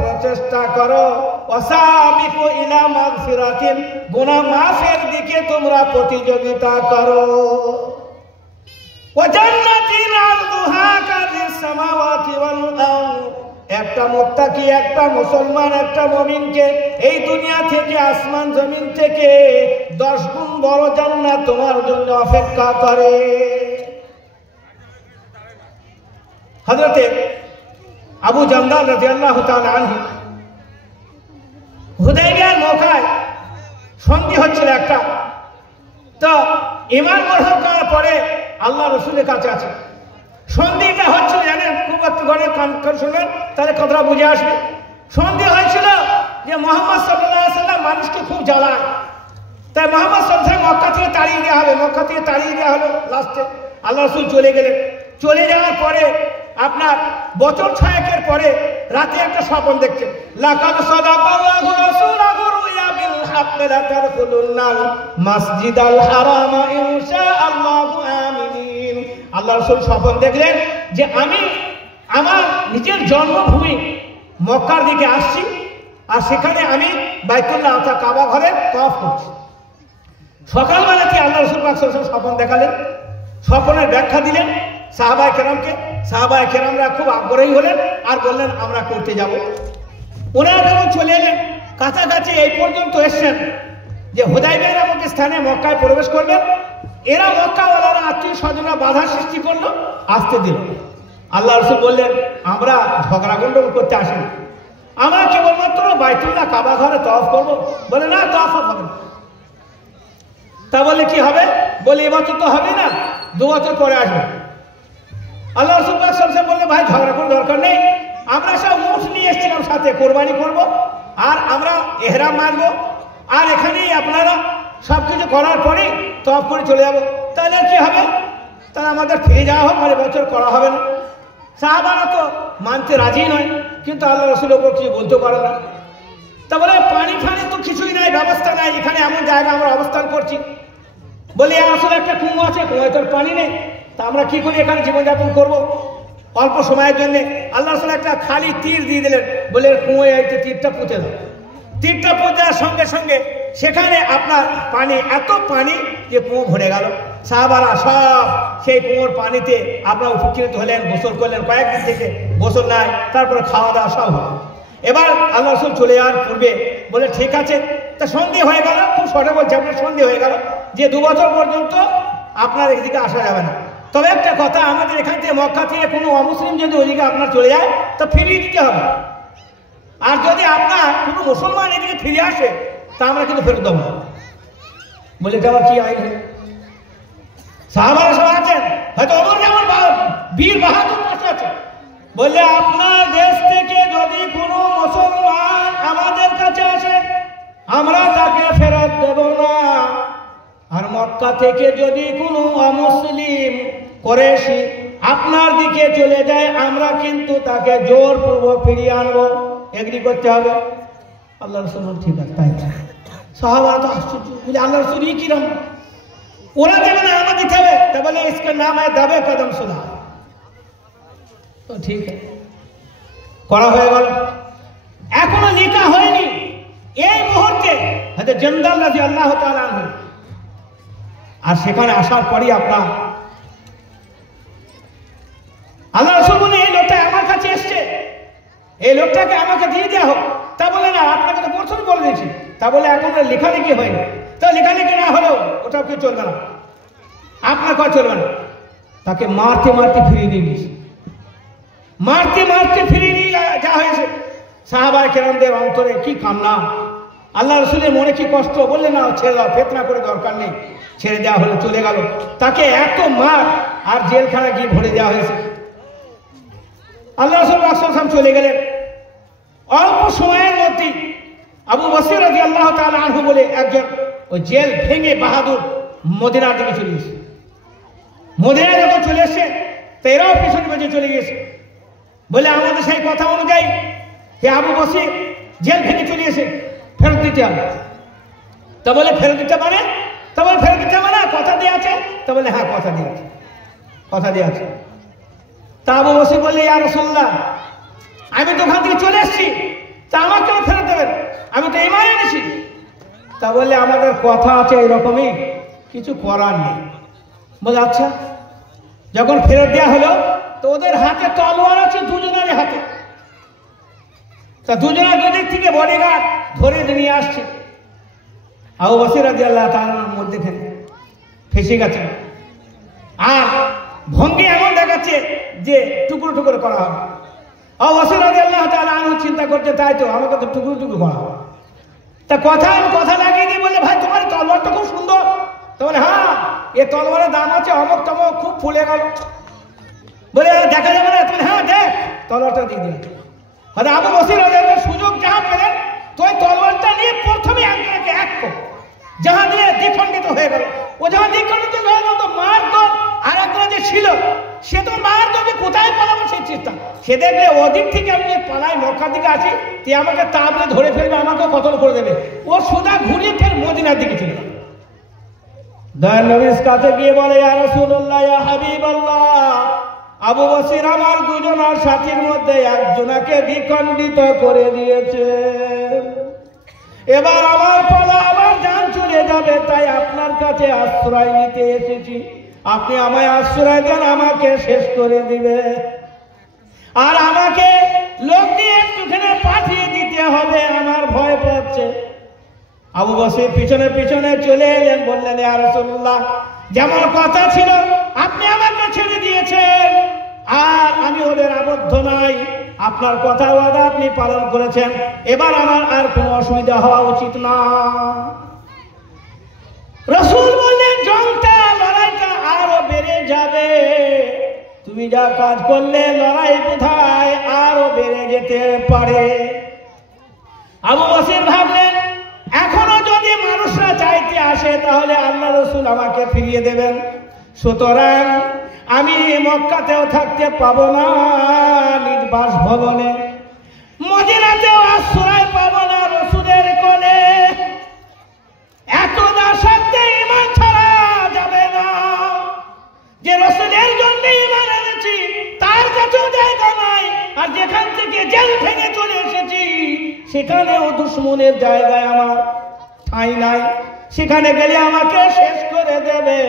প্রচেষ্টা করো। ওয়াসাবিকু ইলা মাগফিরাতিন, গুনাহ মাফের দিকে তোমরা প্রতিযোগিতা করো। ওয়া জান্নাতিন আরদুহা কাদিস সামাওয়াতি ওয়াল আরদ, একটা মুত্তাকি, একটা মুসলমান, একটা মুমিনকে এই দুনিয়া থেকে আসমান জমিন থেকে 10 গুণ বড় জান্নাত তোমার জন্য অপেক্ষা করে। হযরতে আবু জামদাল রাদিয়াল্লাহু তাআলা আনহু হুদায়বিয়ার নৌকায় সন্ধি হচ্ছিল একটা, তো ঈমান গ্রহণ করার পরে আল্লাহ রাসূলের কাছে আছে। সন্ধিটা হচ্ছিল জানেন, খুব একটু ঘরে কান শুনবেন তাহলে কথাটা বুঝে আসবে। সন্ধি হয়েছিল যে মুহাম্মদ সাল্লাল্লাহু আলাইহি ওয়াসাল্লাম মানুষকে খুব জ্বালায়, তাই মুহাম্মদ সাল্লাল্লাহু আলাইহি ওয়াসাল্লাম মক্কা থেকে তাড়িয়ে দেওয়া হলো। লাস্টে আল্লাহ রাসূল চলে গেলেন। চলে যাওয়ার পরে আপনার বছর 6 পরে রাতে একটা স্বপ্ন দেখছেন। লাকাদ সাদাকাল্লাহু রাসূলাহু রুয়া বিল হাক্কি লা তাদখুলুন্নাল মাসজিদাল হারামা ইনশাআল্লাহু আমিনিন। আল্লাহ রাসূল স্বপ্ন দেখলেন যে আমি আমার নিজের জন্মভূমি মক্কার দিকে আসছি, আর সেখানে আমি বাইতুল্লাহ অর্থাৎ কাবা ঘরে তওয়াফ করছি। সকালবেলাতে আল্লাহ রাসূল পাক সাল্লাল্লাহু আলাইহি ওয়াসাল্লাম স্বপ্ন দেখালেন, স্বপ্নের ব্যাখ্যা দিলেন সাহাবায়ে কেরামকে। সাহাবায়ে কেরামরা খুব আগ্রহী হলেন আর বললেন আমরা করতে যাব। ওনারা যখন চলে এলেন কাছাকাছি এই পর্যন্ত এসছেন যে হুদায়বিয়া নামক স্থানে মক্কায় প্রবেশ করবেন, এরা মক্কাওয়ালারা আত্মীয় স্বজনরা বাধা সৃষ্টি করলো, আসতে দিল। আল্লাহ রাসূল বললেন আমরা ঝগড়া গন্ডগোল করতে আসিনি, আমরা কেবলমাত্র বাইতুল্লাহ কাবা ঘরে তওয়াফ করবো। বলে না, তওয়াফ হবে না। তা বলে কি হবে? বলে এবছর তো হবে না, 2 বছর পরে আসবে। আল্লাহ রাসূল সাল্লাল্লাহু আলাইহি ওয়াসাল্লাম বললেন ভাই ঝগড়া করার দরকার নেই, আমরা সব উট নিয়ে এসেছিলাম সাথে, কোরবানি করব আর আমরা ইহরাম মারবো, আর এখানেই আপনারা সবকিছু করার পরে তওয়াফ করে চলে যাব। তাহলে কি হবে? তাহলে আমাদের ফিরে যাওয়া হোক, আর বছর করা হবে না। সাহাবারা তো মানতে রাজি নয়, কিন্তু আল্লাহ রাসূলের উপর কিছু বলতে পারে না। তা বলে পানি ফানি তো কিছুই নাই, ব্যবস্থা নাই, এখানে এমন জায়গা আমরা অবস্থান করছি। বলে আসলে একটা কুয়ো আছে, কুয়োয় তোর পানি নেই, তা আমরা কি করে এখানে জীবনযাপন করব অল্প সময়ের জন্য? আল্লাহ রাসূল একটা খালি তীর দিয়ে দিলেন, বলে কুয়োয় এই তীরটা পুঁতে দাও। তীরটা পুঁতে দেওয়ার সঙ্গে সঙ্গে সেখানে আপনার পানি, এত পানি যে কুয়ো ভরে গেল। সাহাবারা সব সেই কুয়োর পানিতে আপনার উপকৃত হলেন, গোসল করলেন, কয়েকদিন থেকে গোসল নাই, তারপরে খাওয়া দাওয়া সব হলো। এবার আল্লাহ রাসূল চলে যাওয়ার পূর্বে বলে ঠিক আছে, তা সন্ধি হয়ে গেল, খুব শর্টে বলছে আপনার সন্ধি হয়ে গেল যে 2 বছর পর্যন্ত আপনার এদিকে আসা যাবে না। তবে একটা কথা, আমাদের এখান থেকে মক্কা থেকে কোনো অমুসলিম যদি ওইদিকে আপনার চলে যায় তা ফিরিয়ে দিতে হবে, আর যদি আপনার কোনো মুসলমান এদিকে ফিরে আসে তা আমরা কিন্তু ফেরত দেবো। বলে এটা আবার কি আইন? সাহাবারা সব আছেন, হয়তো ওমর যেমন বীর বাহাদুর পাশে আছে। বলে আপনার দেশ থেকে যদি কোনো মুসলমান আমাদের কাছে আসে আমরা তাকে ফেরত দেব না, আর মক্কা থেকে যদি কোনো অমুসলিম কুরাইশি আপনার দিকে চলে যায় আমরা কিন্তু তাকে জোরপূর্বক ফিরিয়ে আনবো, এগ্রি করতে হবে। আল্লাহ রাসূল ঠিক আছে তাই। সাহাবারা তো আশ্চর্য, বলে আল্লাহ রাসূল কি কিরম, ওরা দেবে না আমরা দিতে হবে? তা বলে इसका नाम है দাবে কদম সুলা। তো ঠিক আছে, করা হয়ে গেল। এখনো নিকাহ হয়নি, এই মুহূর্তে হযরত জান্দাল রাদিয়াল্লাহু তাআলা আনহু আর সেখানে আসার পরই আপনার আল্লাহ রাসূল বলে এই লোকটা আমার কাছে এসছে, এই লোকটাকে আমাকে দিয়ে দেওয়া হোক। তা বলে না, আপনাকে তো প্রথম বলে দিয়েছি। তা বলে এখন লেখালেখি হয়নি, তো লেখালেখি না হলেও ওটা কেউ চলবে না, আপনার কথা চলবে না। তাকে মারতে মারতে ফিরিয়ে দিয়ে দিয়েছে, মারতে মারতে ফিরিয়ে নিয়ে যা হয়েছে। সাহাবায়ে কেরামদের অন্তরে কি কান্না, আল্লাহ রাসূলের মনে কি কষ্ট। বললে না ছেড়ে দাও, ফিতনা করে দরকার নেই, ছেড়ে দেওয়া হলো, চলে গেল। তাকে এত মার আর জেলখানা গিয়ে ভরে দেওয়া হয়েছে। আল্লাহ রাসূল সাল্লাল্লাহু আলাইহি ওয়াসাল্লাম চলে গেলেন। অল্প সময়ের মধ্যে আবু বসির রাদিয়াল্লাহু তাআলা আনহু বলে একজন ওই জেল ভেঙে বাহাদুর মদিনার দিকে চলে গেছে। মদিনা যখন চলে এসছে তেরাও পিছনে বেঁচে চলে গেছে। বলে আমাদের সেই কথা অনুযায়ী যে আবু বসির জেল ভেঙে চলে এসে ফেরত দিতে হবে। তা বলে ফেরত দিতে মানে? তা বলে ফেরত দিতে মানে কথা দিয়ে আছে? তা বলে হ্যাঁ কথা দিয়ে আছে, কথা দিয়ে আছে। তা আবু বসির বললে ইয়া রাসূলুল্লাহ, আমি তো ওখান থেকে চলে এসেছি, তা আমাকে ফেরত দেবেন, আমি তো ঈমান এনেছি। তা বললে আমাদের কথা আছে এরকমই, কিছু করার নেই। বলে আচ্ছা। যখন ফেরত দেওয়া হলো তো ওদের হাতে তলোয়ার আছে, দুজনের হাতে। তা দুজনের দুদিক থেকে বডিগার্ড ধরে নিয়ে আসছে। আবু বসির রাদিয়াল্লাহু তাআলার মধ্যে ফেসে গেছে, আর ভঙ্গি এমন দেখাচ্ছে যে টুকরো টুকরো করা হবে। আবু বসির রাদিয়াল্লাহু তাআলা আনহু চিন্তা করছে, তাই তো আমাকে তো টুকরো টুকরো করা হবে। তা কথা লাগিয়ে দিয়ে বললে ভাই তোমার তলোয়ারটা খুব সুন্দর। তো বলে হ্যাঁ, এ তলোয়ারের দাম আছে অমুক তমক, খুব ফুলে গেল। বলে দেখা যাবে না? তুমি হ্যাঁ দেখ, তলোয়ারটা দিয়ে দিয়ে। হয়তো আবু বসির রাদিয়াল্লাহু সুযোগ যাহা পেলেন তো ওই তলোয়ারটা নিয়ে প্রথমে একজনকে এক যাহা দিয়ে দ্বিখণ্ডিত হয়ে গেল। ও যখন দ্বিখণ্ডিত হয়ে গেল তো মার দল আর একজন যে ছিল সে তো মার দলকে কোথায় পালাবো সেই চেষ্টা। সে দেখলে ওদিক থেকে আমি যে পালাই মক্কার দিকে আছি, তুই আমাকে তাবলে ধরে ফেলবে, আমাকে কতল করে দেবে। ও সোজা ঘুরিয়ে ফের মদিনার দিকে ছিল। দয়ার নবীর কাছে গিয়ে বলে ইয়া রাসূলুল্লাহ, ইয়া হাবিবাল্লাহ, আবু বসির আমার দুজনের সাথীর মধ্যে একজনকে দ্বিখণ্ডিত করে দিয়েছে। এবার আমার পালা, আমার জান চলে যাবে, তাই আপনার কাছে আশ্রয় নিতে এসেছি। আপনি আমায় আশ্রয় দেন, আমাকে শেষ করে দিবে, আর আমাকে লোক দিয়ে একটুখানে পাঠিয়ে দিতে হবে, আমার ভয় পাচ্ছে। আবু বসির পিছনে পিছনে চলে এলেন, বললেন ইয়া রাসূলুল্লাহ, যেমন কথা ছিল আপনি আমাকে ছেড়ে দিয়েছেন, আর আমি ওদের আবদ্ধ নাই। আপনার কথা ওয়াদা আপনি পালন করেছেন, এবার আমার আর কোনো অসুবিধা হওয়া উচিত না। রাসূল বললেন জংটা, লড়াইটা আরো বেড়ে যাবে। তুমি যা কাজ করলে লড়াই বোধহয় আরো বেড়ে যেতে পারে। আবু বসির ভাবলেন এখনো যদি মানুষরা চাইতে আসে তাহলে আল্লাহ রাসূল আমাকে ফিরিয়ে দেবেন, সুতরাং আমি মক্কাতেও থাকতে পাবো না, নিজ বাসভবনে, মদিনাতেও আশ্রয় পাবো না রাসূলের কোলে। এতটা সত্যি ঈমান ছাড়া যাবে না, যে রাসূলের জন্য ঈমান এনেছি তার কাছেও জায়গা নাই, আর যেখান থেকে জেল ভেঙে চলে এসেছি সেখানেও দুশমনের জায়গায় আমার ঠাঁই নাই, সেখানে গেলে আমাকে শেষ করে দেবে।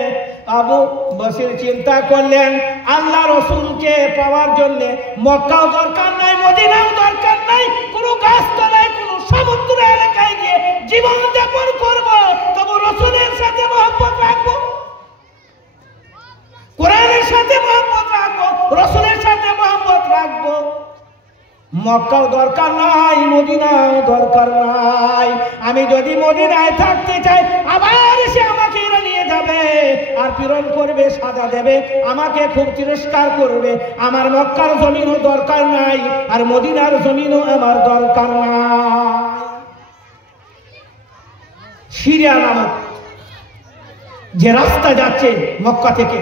আবু বসির চিন্তা করলেন আল্লাহ রাসূলকে পাওয়ার জন্য মক্কাও দরকার নাই, মদিনাও দরকার নাই, কোনো গাছতলায় কোনো সমুদ্র এলাকায় গিয়ে জীবন যাপন করব, তবু রাসূলের সাথে মহব্বত রাখবো, কোরআনের সাথে মহব্বত রাখবো, রাসূলের সাথে মহব্বত রাখবো। মক্কাও দরকার নাই, মদিনাও দরকার নাই। আমি যদি মদিনায় থাকতে চাই আবার এসে আমাকে এরা নিয়ে যাবে আর পীড়ন করবে, সাজা দেবে, আমাকে খুব তিরস্কার করবে। আমার মক্কার জমিনও দরকার নাই, আর মদিনার জমিনও আমার দরকার নাই। সিরিয়া নামক যে রাস্তা যাচ্ছে মক্কা থেকে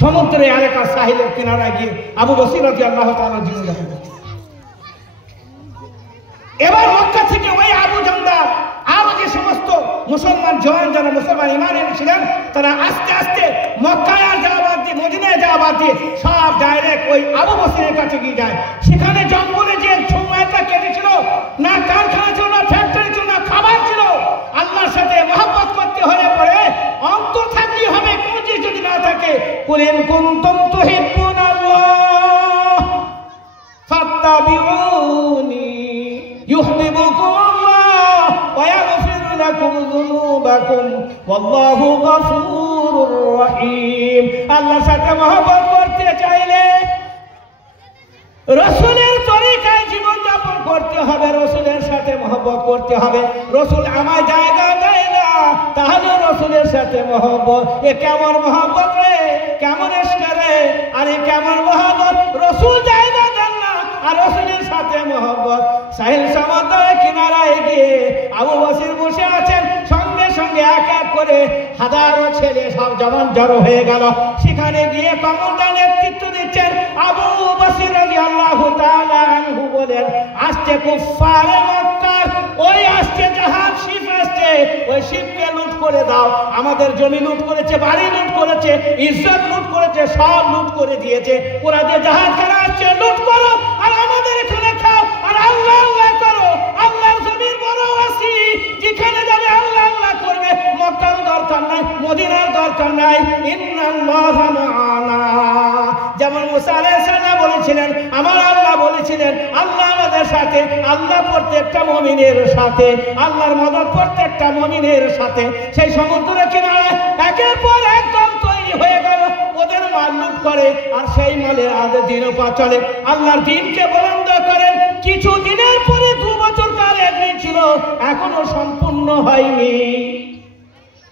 সমুদ্রের এলাকা সাহিলের কিনারায় গিয়ে আবু বসির রাদিয়াল্লাহু তাআলা জীবন যাপন করছে। এবার মক্কা থেকে ওই আবু জান্দা আরো যে সমস্ত মুসলমান জওয়ান যারা মুসলমান ঈমান এনেছিলেন তারা আস্তে আস্তে মক্কায় আর যাওয়া বাদ দিয়ে মদিনায় যাওয়া বাদ দিয়ে সব ডাইরেক্ট ওই আবু বসিরের কাছে গিয়ে যায়। সেখানে জঙ্গলে যে সময়টা কেটেছিল, না কারখানা ছিল, না ফ্যাক্টরি ছিল, না খাবার ছিল, আল্লাহর সাথে মহব্বত করতে হলে পরে অন্তর থাকলেই হবে, কোনো জিনিস যদি না থাকে। কুল ইন কুনতুম তুহিব্বুনাল্লাহ ফাত্তাবিউনি ইউহিব্বুকুমুল্লাহ ওয়া ইয়াগফির লাকুম যুনুবাকুম ওয়াল্লাহু গফুরুর রহিম। আল্লাহর সাথে মহব্বত করতে চাইলে রাসূলের তরিকায় জীবন যাপন করতে হবে, রাসূলের সাথে মহব্বত করতে হবে। রাসূল আমার জায়গা দেয় না, তাহলে রাসূলের সাথে মহব্বত, এ কেমন মহব্বত রে, কেমন ইশক রে, আরে কেমন মহব্বত, রাসূল জায়গা দেন না আর রাসূলের সাথে মহব্বত। সাহিল সমুদ্রের কিনারায় গিয়ে আবু বসির বসে আছেন, সঙ্গে সঙ্গে এক এক করে হাজারো ছেলে সব জমান জড়ো হয়ে গেল। সেখানে গিয়ে কমান্ডার নেতৃত্ব দিচ্ছেন আবু বসির রাদিয়াল্লাহু তাআলা আনহু বলেন, আসছে কুফারে মক্কার, ওই আসছে জাহাজ শিপ আসছে, ওই শিপকে লুট করে দাও। আমাদের জমি লুট করেছে, বাড়ি লুট করেছে, ইজ্জত লুট করেছে, সব লুট করে দিয়েছে। ওরা যে জাহাজ খেলা আসছে লুট করো আর আমাদের এখানে খাও আর আল্লাহ আল্লাহ করো। আল্লাহর জমির বড় আসি, যেখানে যাবে আল্লাহ আল্লাহ করবে। মক্কার দরকার নাই, মদিনার দরকার নাই। ইন্নাল্লাহা মা'ানা, যেমন মুসা আলাইহিস সালাম বলেছিলেন, আমার আল্লাহ বলেছিলেন আল্লাহ আমাদের সাথে, আল্লাহ প্রত্যেকটা মুমিনের সাথে, আল্লাহর মদদ প্রত্যেকটা মুমিনের সাথে। সেই সমুদ্রের কিনারায় একের পর এক দল তৈরি হয়ে গেল, ওদের মাল লুট করে আর সেই মালে আদের দিনও পা চলে, আল্লাহর দিনকে বুলন্দ করেন। কিছু দিনের পরে 2 বছর কাল এগ্রি ছিল, এখনো সম্পূর্ণ হয়নি।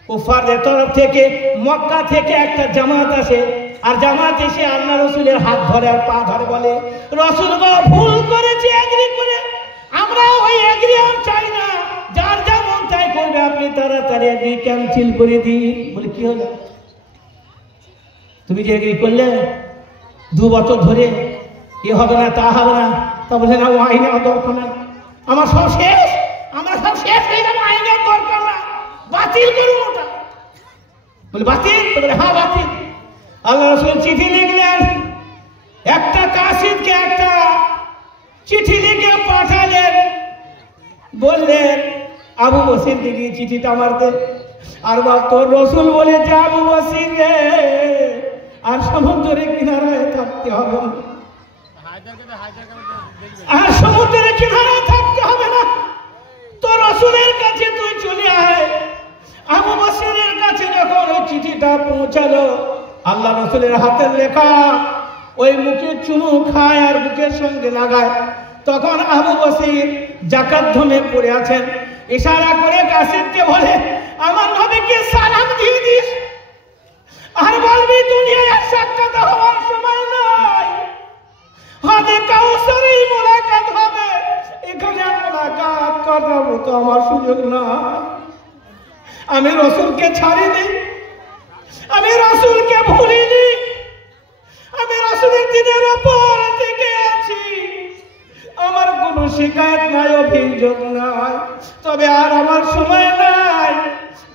কুফারদের তরফ থেকে মক্কা থেকে একটা জামাত আসে, আর জামাত এসে আল্লাহ রসুলের হাত ধরে আর পা ধরে বলে, রসুল গো ভুল করেছে এগ্রি করে, আমরা ওই এগ্রি আর চাই না, যার যেমন চাই করবে, আপনি তাড়াতাড়ি এগ্রি ক্যান্সেল করে দিন। বলে কি হলো, তুমি যে এগ্রি করলে 2 বছর ধরে এ হবে না তা হবে না, তা বলে না ও আইনে দরকার না, আমার সব শেষ, আমরা সব শেষ হয়ে যাবো, আইনের দরকার না, বাতিল করুন ওটা। বলে বাতিল? বলে হ্যাঁ বাতিল। আল্লাহ রাসূল চিঠি লিখলেন, একটা কাসিদকে একটা চিঠি লিখে পাঠালেন, বললেন আবু বসির দিকে চিঠিটা আমার দে। আর তোর রসুল বলেছে আবু বসির রে, আর সমুদ্রের কিনারায় থাকতে হবে না, আর সমুদ্রের কিনারায় থাকতে হবে না, তোর রসুলের কাছে তুই চলে আয়। আবু বসিরের কাছে যখন ওই চিঠিটা পৌঁছালো, আল্লাহ রসুলের হাতের লেখা, ওই মুখে চুনু খায় আর বুকের সঙ্গে লাগায়, তখন আবু বসির জাকাত ধমে পড়ে আছেন। ইশারা করে কাসিদকে বলে, আমার নবীকে সালাম দিয়ে দিস, আর বলবি দুনিয়ায় সাক্ষাৎ হওয়ার সময় নাই, হাতে কাউসারেই মোলাকাত হবে, এখানে মোলাকাত করার মতো আমার সুযোগ না। আমি রসুলকে ছাড়িনি, আমি রসুলকে ভুলিনি, আমি রসুলের দিনের উপর থেকে আছি, আমার কোনো শিকায়ত নাই, অভিযোগ নাই, তবে আর আমার সময় নাই।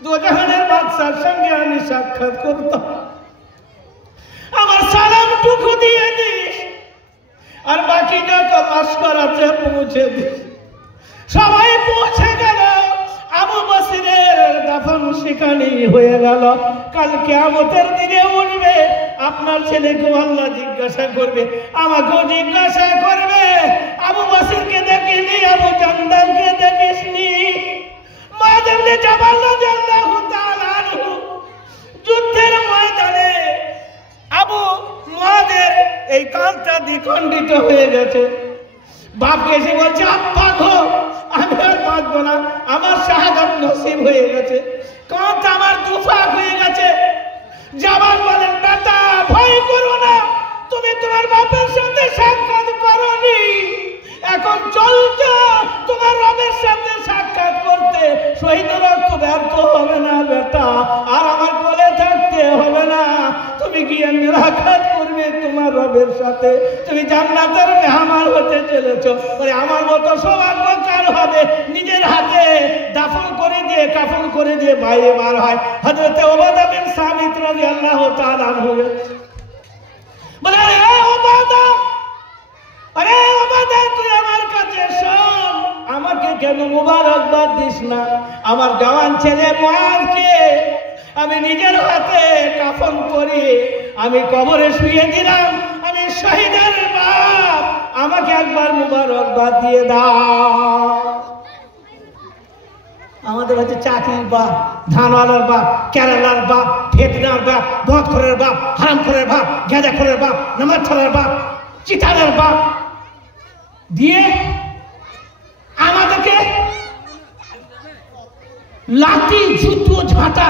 দোজাহানের বাদশার সঙ্গে আমি সাক্ষাৎ করতাম, আমার সালামটুকু দিয়ে দিস, আর বাকি যত লস্কর আছে পৌঁছে দিস। সবাই পৌঁছে গেল, আবু বসিরের দাফন সেখানেই হয়ে গেল। কাল কিয়ামতের দিনে উঠবে, আপনার ছেলেকে আল্লাহ জিজ্ঞাসা করবে, আমাকেও জিজ্ঞাসা করবে, আবু বসিরকে দেখিনি, আবু জান্দালকে দেখিসনি? মাযেবনে জাবাল রাদিয়াল্লাহু তাআলা আনহু যুদ্ধের ময়দানে আবু মুয়াদের এই কাঁধটা দ্বিখণ্ডিত হয়ে গেছে। বাপকে এসে বলছে, আব্বা গো আমি আর বাঁচবো না, আমার শাহাদাত নসিব হয়ে গেছে, কাঁধ আমার দুফাক হয়ে গেছে। জাবাল বলেন, বেটা ভয় করো না, তুমি তোমার বাপের সাথে সাক্ষাৎ করোনি, এখন চলছো তোমার রবের সাথে সাক্ষাৎ করতে, শহীদের রক্ত ব্যর্থ হবে না বেটা, আর আমার কোলে থাকতে হবে না, তুমি গিয়ে মুলাকাত করবে তোমার রবের সাথে, তুমি জান্নাতের মেহমান হতে চলেছো। আমার মতো সৌভাগ্য কার হবে নিজের হাতে দাফন করে দিয়ে কাফন করে দিয়ে বাইরে বার হয়। হযরত উবাদা বিন সামিত রাদিয়াল্লাহু তাআলা আনহু বলে, আরে উবাদা, আরে উবাদা তুই আমার কাছে শোন, আমাকে কেন মুবারকবাদ দিস না? আমার জওয়ান ছেলে মুআযকে আমি নিজের হাতে কাফন করি আমি কবরে শুয়ে দিলাম, আমি শহীদের বাপ, আমাকে একবার মুবারকবাদ দিয়ে দাও। আমাদের হচ্ছে চাকরির বাপ, ধানওয়ালার বাপ, কেরালার বাপ, ফেতনার বাপ, মদখোরের বাপ, হারামখোরের বাপ, গাঁজাখোরের বাপ, নামাজ ছাড়ার বাপ, চিটারের বাপ দিয়ে আমাদেরকে লাঠি জুতো ঝাঁটা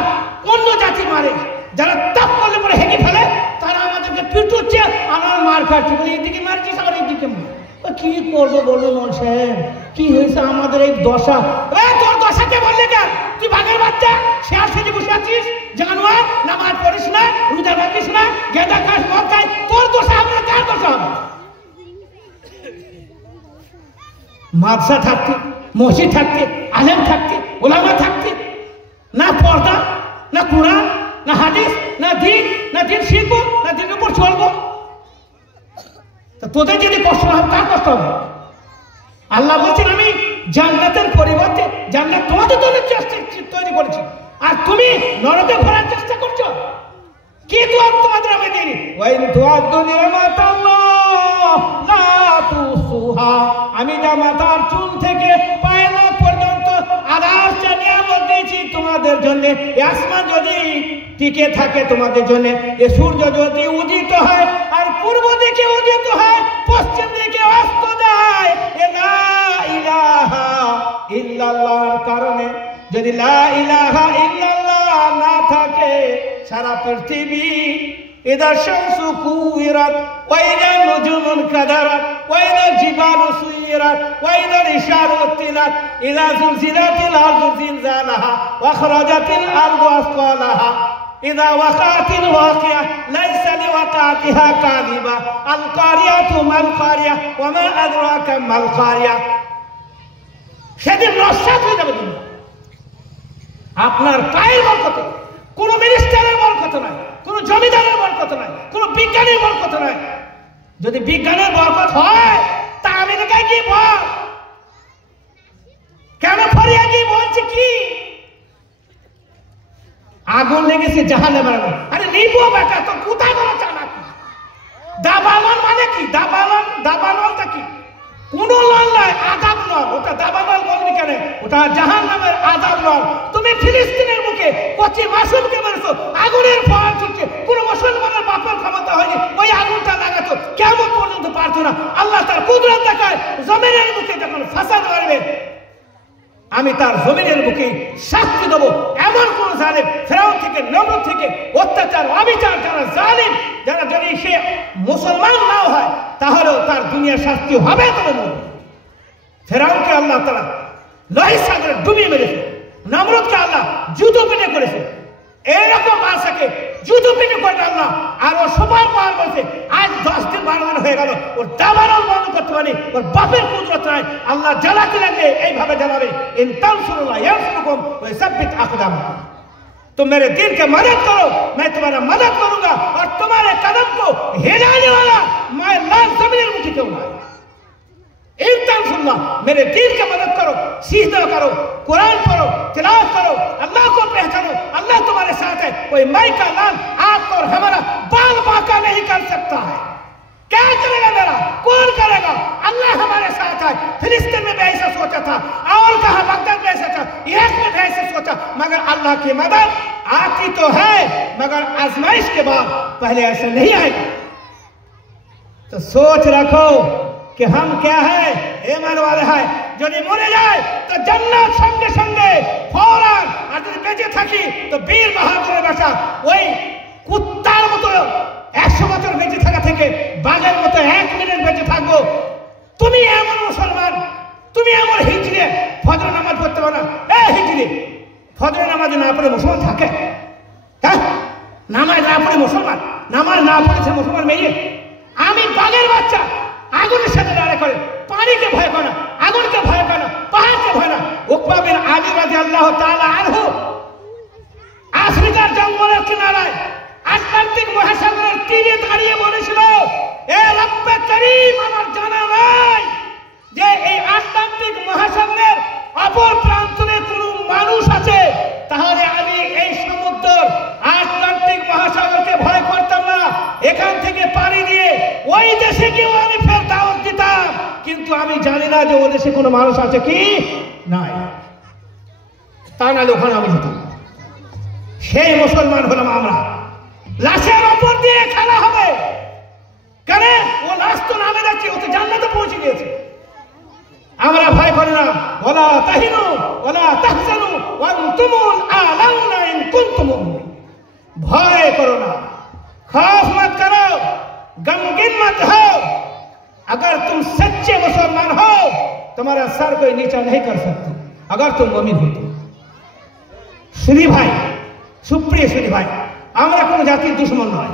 অন্য জাতি মারে, যারা তাপ করলে পরে হেঁটে ফেলে তারা আমাদেরকে পিটুচ্ছে, আমার মার খাচ্ছে, বলে এদিকে মারছিস আমার এইদিকে মার, কি করবো বলুন সাহেব, কি হয়েছে আমাদের এই দশা? তোর দশাকে বললি কেন? তুই বাঘের বাচ্চা, শেয়ার সেজে বসে আছিস, জানোয়ার, নামাজ পড়িস না, রোজা রাখিস না, গেঁদা খাস, মদ খাই, তোর দশা আমরা কার দশা? মাদ্রাসা থাকতে, মসজিদ থাকতে, আলেম থাকতে, ওলামা থাকতে, না পর্দা, না কুরআন, না হাদিস, না দিন শিখবো, না দিনের উপর চলবো। তোদের যদি কষ্ট হবে, কার কষ্ট হবে? আল্লাহ বলছেন আমি জান্নাতের পরিবর্তে জান্নাত তোমাদের জন্য তৈরি করেছি, আর তুমি নরকে ভরার চেষ্টা করছো। কি দোয়া তোমাদের আমি দিই? আমি যা মাথার চুল থেকে পায়ের নখ পর্যন্ত আদার্সটা নিয়ামত দিয়েছি তোমাদের জন্য। আসমান যদি টিকে থাকে তোমাদের জন্য, এ সূর্য যদি উদিত হয় আর পূর্ব দিকে উদিত হয়, পশ্চিম দিকে অস্ত যায়, এ লা ইলাহা ইল্লাল্লাহর কারণে। যদি লা ইলাহা ইল্লাল্লাহ না থাকে, সারা পৃথিবী ইদা শামসু কুইরাত ওয়া ইদা নুজুমুন কাদারাত ওয়া ইদা জিবালু সুইরাত ওয়া ইদা ইশারু তিলাত ইদা যুলজিলাতিল আরদু জিলজালাহা ওয়া খরাজাতিল আরদু আসকালাহা ইদা ওয়াকাতিল ওয়াকিয়া লাইসা লিওয়াকাতিহা কাযিবা আল কারিয়াতু মাল কারিয়া ওয়া মা আদরাকা মাল কারিয়া। সেদিন নস্যাৎ হয়ে যাবে দুনিয়া। আপনার পায়ের বরকত, কোন মিনিস্টারের বরকত নাই, কোন জমিদারের বরকত নাই, কোন বিজ্ঞানীর বরকত নাই। যদি বিজ্ঞানের বরকত হয় তা আমেরিকায় গিয়ে বল, কেন ফরিয়া গিয়ে বলছে কি আগুন লেগেছে জাহান্নামে মারানো? আরে নিবো বেটা, তো কোথায় বলা চালাক? দাবানল মানে কি? দাবানলটা কি? কোন লল নয়, আযাব নল। ওটা দাবানল বলবি কেন? ওটা জাহান্নামের আযাব নল। তুমি ফিলিস্তিনের মুখে কচি মাসুমকে মেরেছো, আগুনের ফোঁটা ছুটছে, কোন মুসলমানের বাপের ক্ষমতা হয়নি ওই আগুনটা লাগাতো, কিয়ামত পর্যন্ত পারতো না। আল্লাহ তার কুদরত দেখায় জমিনের মুখে যখন ফাসাদ মারবে, আমি তার জমিনের বুকে শাস্তি দেবো। এমন কোন জালেম, ফেরাউন থেকে নমরুদ থেকে অত্যাচার অবিচার যারা জালিম, যারা যদি সে মুসলমান নাও হয় তাহলেও তার দুনিয়ার শাস্তি হবে। তবে ফেরাউনকে আল্লাহ তাআলা লোহিত সাগরে ডুবিয়ে মেরেছে, নমরুদকে আল্লাহ জুতো পিটে করেছে। এইরকম বাদশাকে জুতো পিটে করে আল্লাহ আর ও সুপার পাওয়ার বলছে আজ 10 দিন 12 দিন হয়ে গেল, ওর দাবানল বন্ধ করতে পারি, ওর বাপের কুদরত নাই। আল্লাহ জ্বালাতে লাগলে এইভাবে জ্বালাবে, ইন তানসুরুল্লাহ ইয়ানসুরকুম ওয়া ইসাব্বিত আকদামাকুম। तुम मेरे दीन के मदद करो, मैं तुम्हारा मदद करूंगा, और तुम्हारे कदम को हिलाने वाला मैं लाल जमीन मुझे क्यों ना? मेरे दीन की मदद करो, सीधा करो, कुरान पढ़ो, तिलावत करो, अल्लाह को पहचानो। अल्लाह तुम्हारे साथ है। कोई माई का लाल आपको और हमारा बाल बाका नहीं कर सकता है। क्या करेगा मेरा? कौन करेगा? अल्लाह हमारे साथ है। फिलिस्तीन में भी ऐसा सोचा था, और कहा बगदाद में ऐसा था, इराक में भी ऐसा सोचा, मगर अल्लाह की मदद आती तो है, मगर आजमाइश के बाद पहले ऐसा नहीं आएगा। तो सोच रखो कि हम क्या है, ईमान वाले हैं। যদি মরে যায় তো জান্নাত সঙ্গে সঙ্গে ফৌরান, আর যদি বেঁচে থাকি তো বীর বাহাদুরের বাসা। ওই কুত্তার মতো 100 বছর বেঁচে থাকা থেকে বাঘের মতো 1 মিনিট বেঁচে থাকবো। তুমি এমন মুসলমান, তুমি এমন হিজড়ি, ফজর নামাজ পড়তে পারো না। হিজড়ি ফজর নামাজ না পড়ে মুসলমান থাকে? হ্যাঁ, নামাজ না পড়ে মুসলমান, নামাজ না পড়েছে মুসলমান মেয়ে। আমি বাঘের বাচ্চা, আগুনের সাথে লড়াই করে, পানিকে ভয় করে না, আগুনকে ভয় করে না, পাহাড়কে ভয় না। উকবা বিন আমির রাদিয়াল্লাহু তাআলা আনহু আফ্রিকার জঙ্গলের কিনারায় আটলান্টিক মহাসাগরের তীরে দাঁড়িয়ে বলেছিল, এ রব্বে করিম, আমার জানা নাই যে এই আটলান্টিক মহাসাগরের অপর প্রান্তে কোনো মানুষ আছে, তাহলে আমি এই সমুদ্র আটলান্টিক মহাসাগরকে ভয় করতাম না। এখান থেকে পানি দিয়ে ওই দেশে গিয়েও আমি ফের দাওয়াত দিতাম, কিন্তু আমি জানি না যে ও দেশে কোনো মানুষ আছে কি নাই। তা নাহলে ওখানে আমি যেতাম। সেই মুসলমান হলাম আমরা। লাশের ওপর দিয়ে খেলা হবে কেন? ও লাশ তো নামে যাচ্ছে, ও তো জান্নাতে পৌঁছে গিয়েছে। আমরা ভয় করি না। ওয়ালা তাহিনু ওয়ালা তাহজানু ওয়া আনতুমুল আ'লাউনা ইন কুনতুম মুমিনিন। ভয় করো না, खौफ मत करो, गमगीन मत हो। अगर तुम सच्चे मुसलमान हो तुम्हारा सर कोई नीचा नहीं कर सकता अगर तुम मुमिन हो तो। सुधी भाई, सुप्रिय सुधी भाई, আমরা কোন জাতির দুশমন নয়,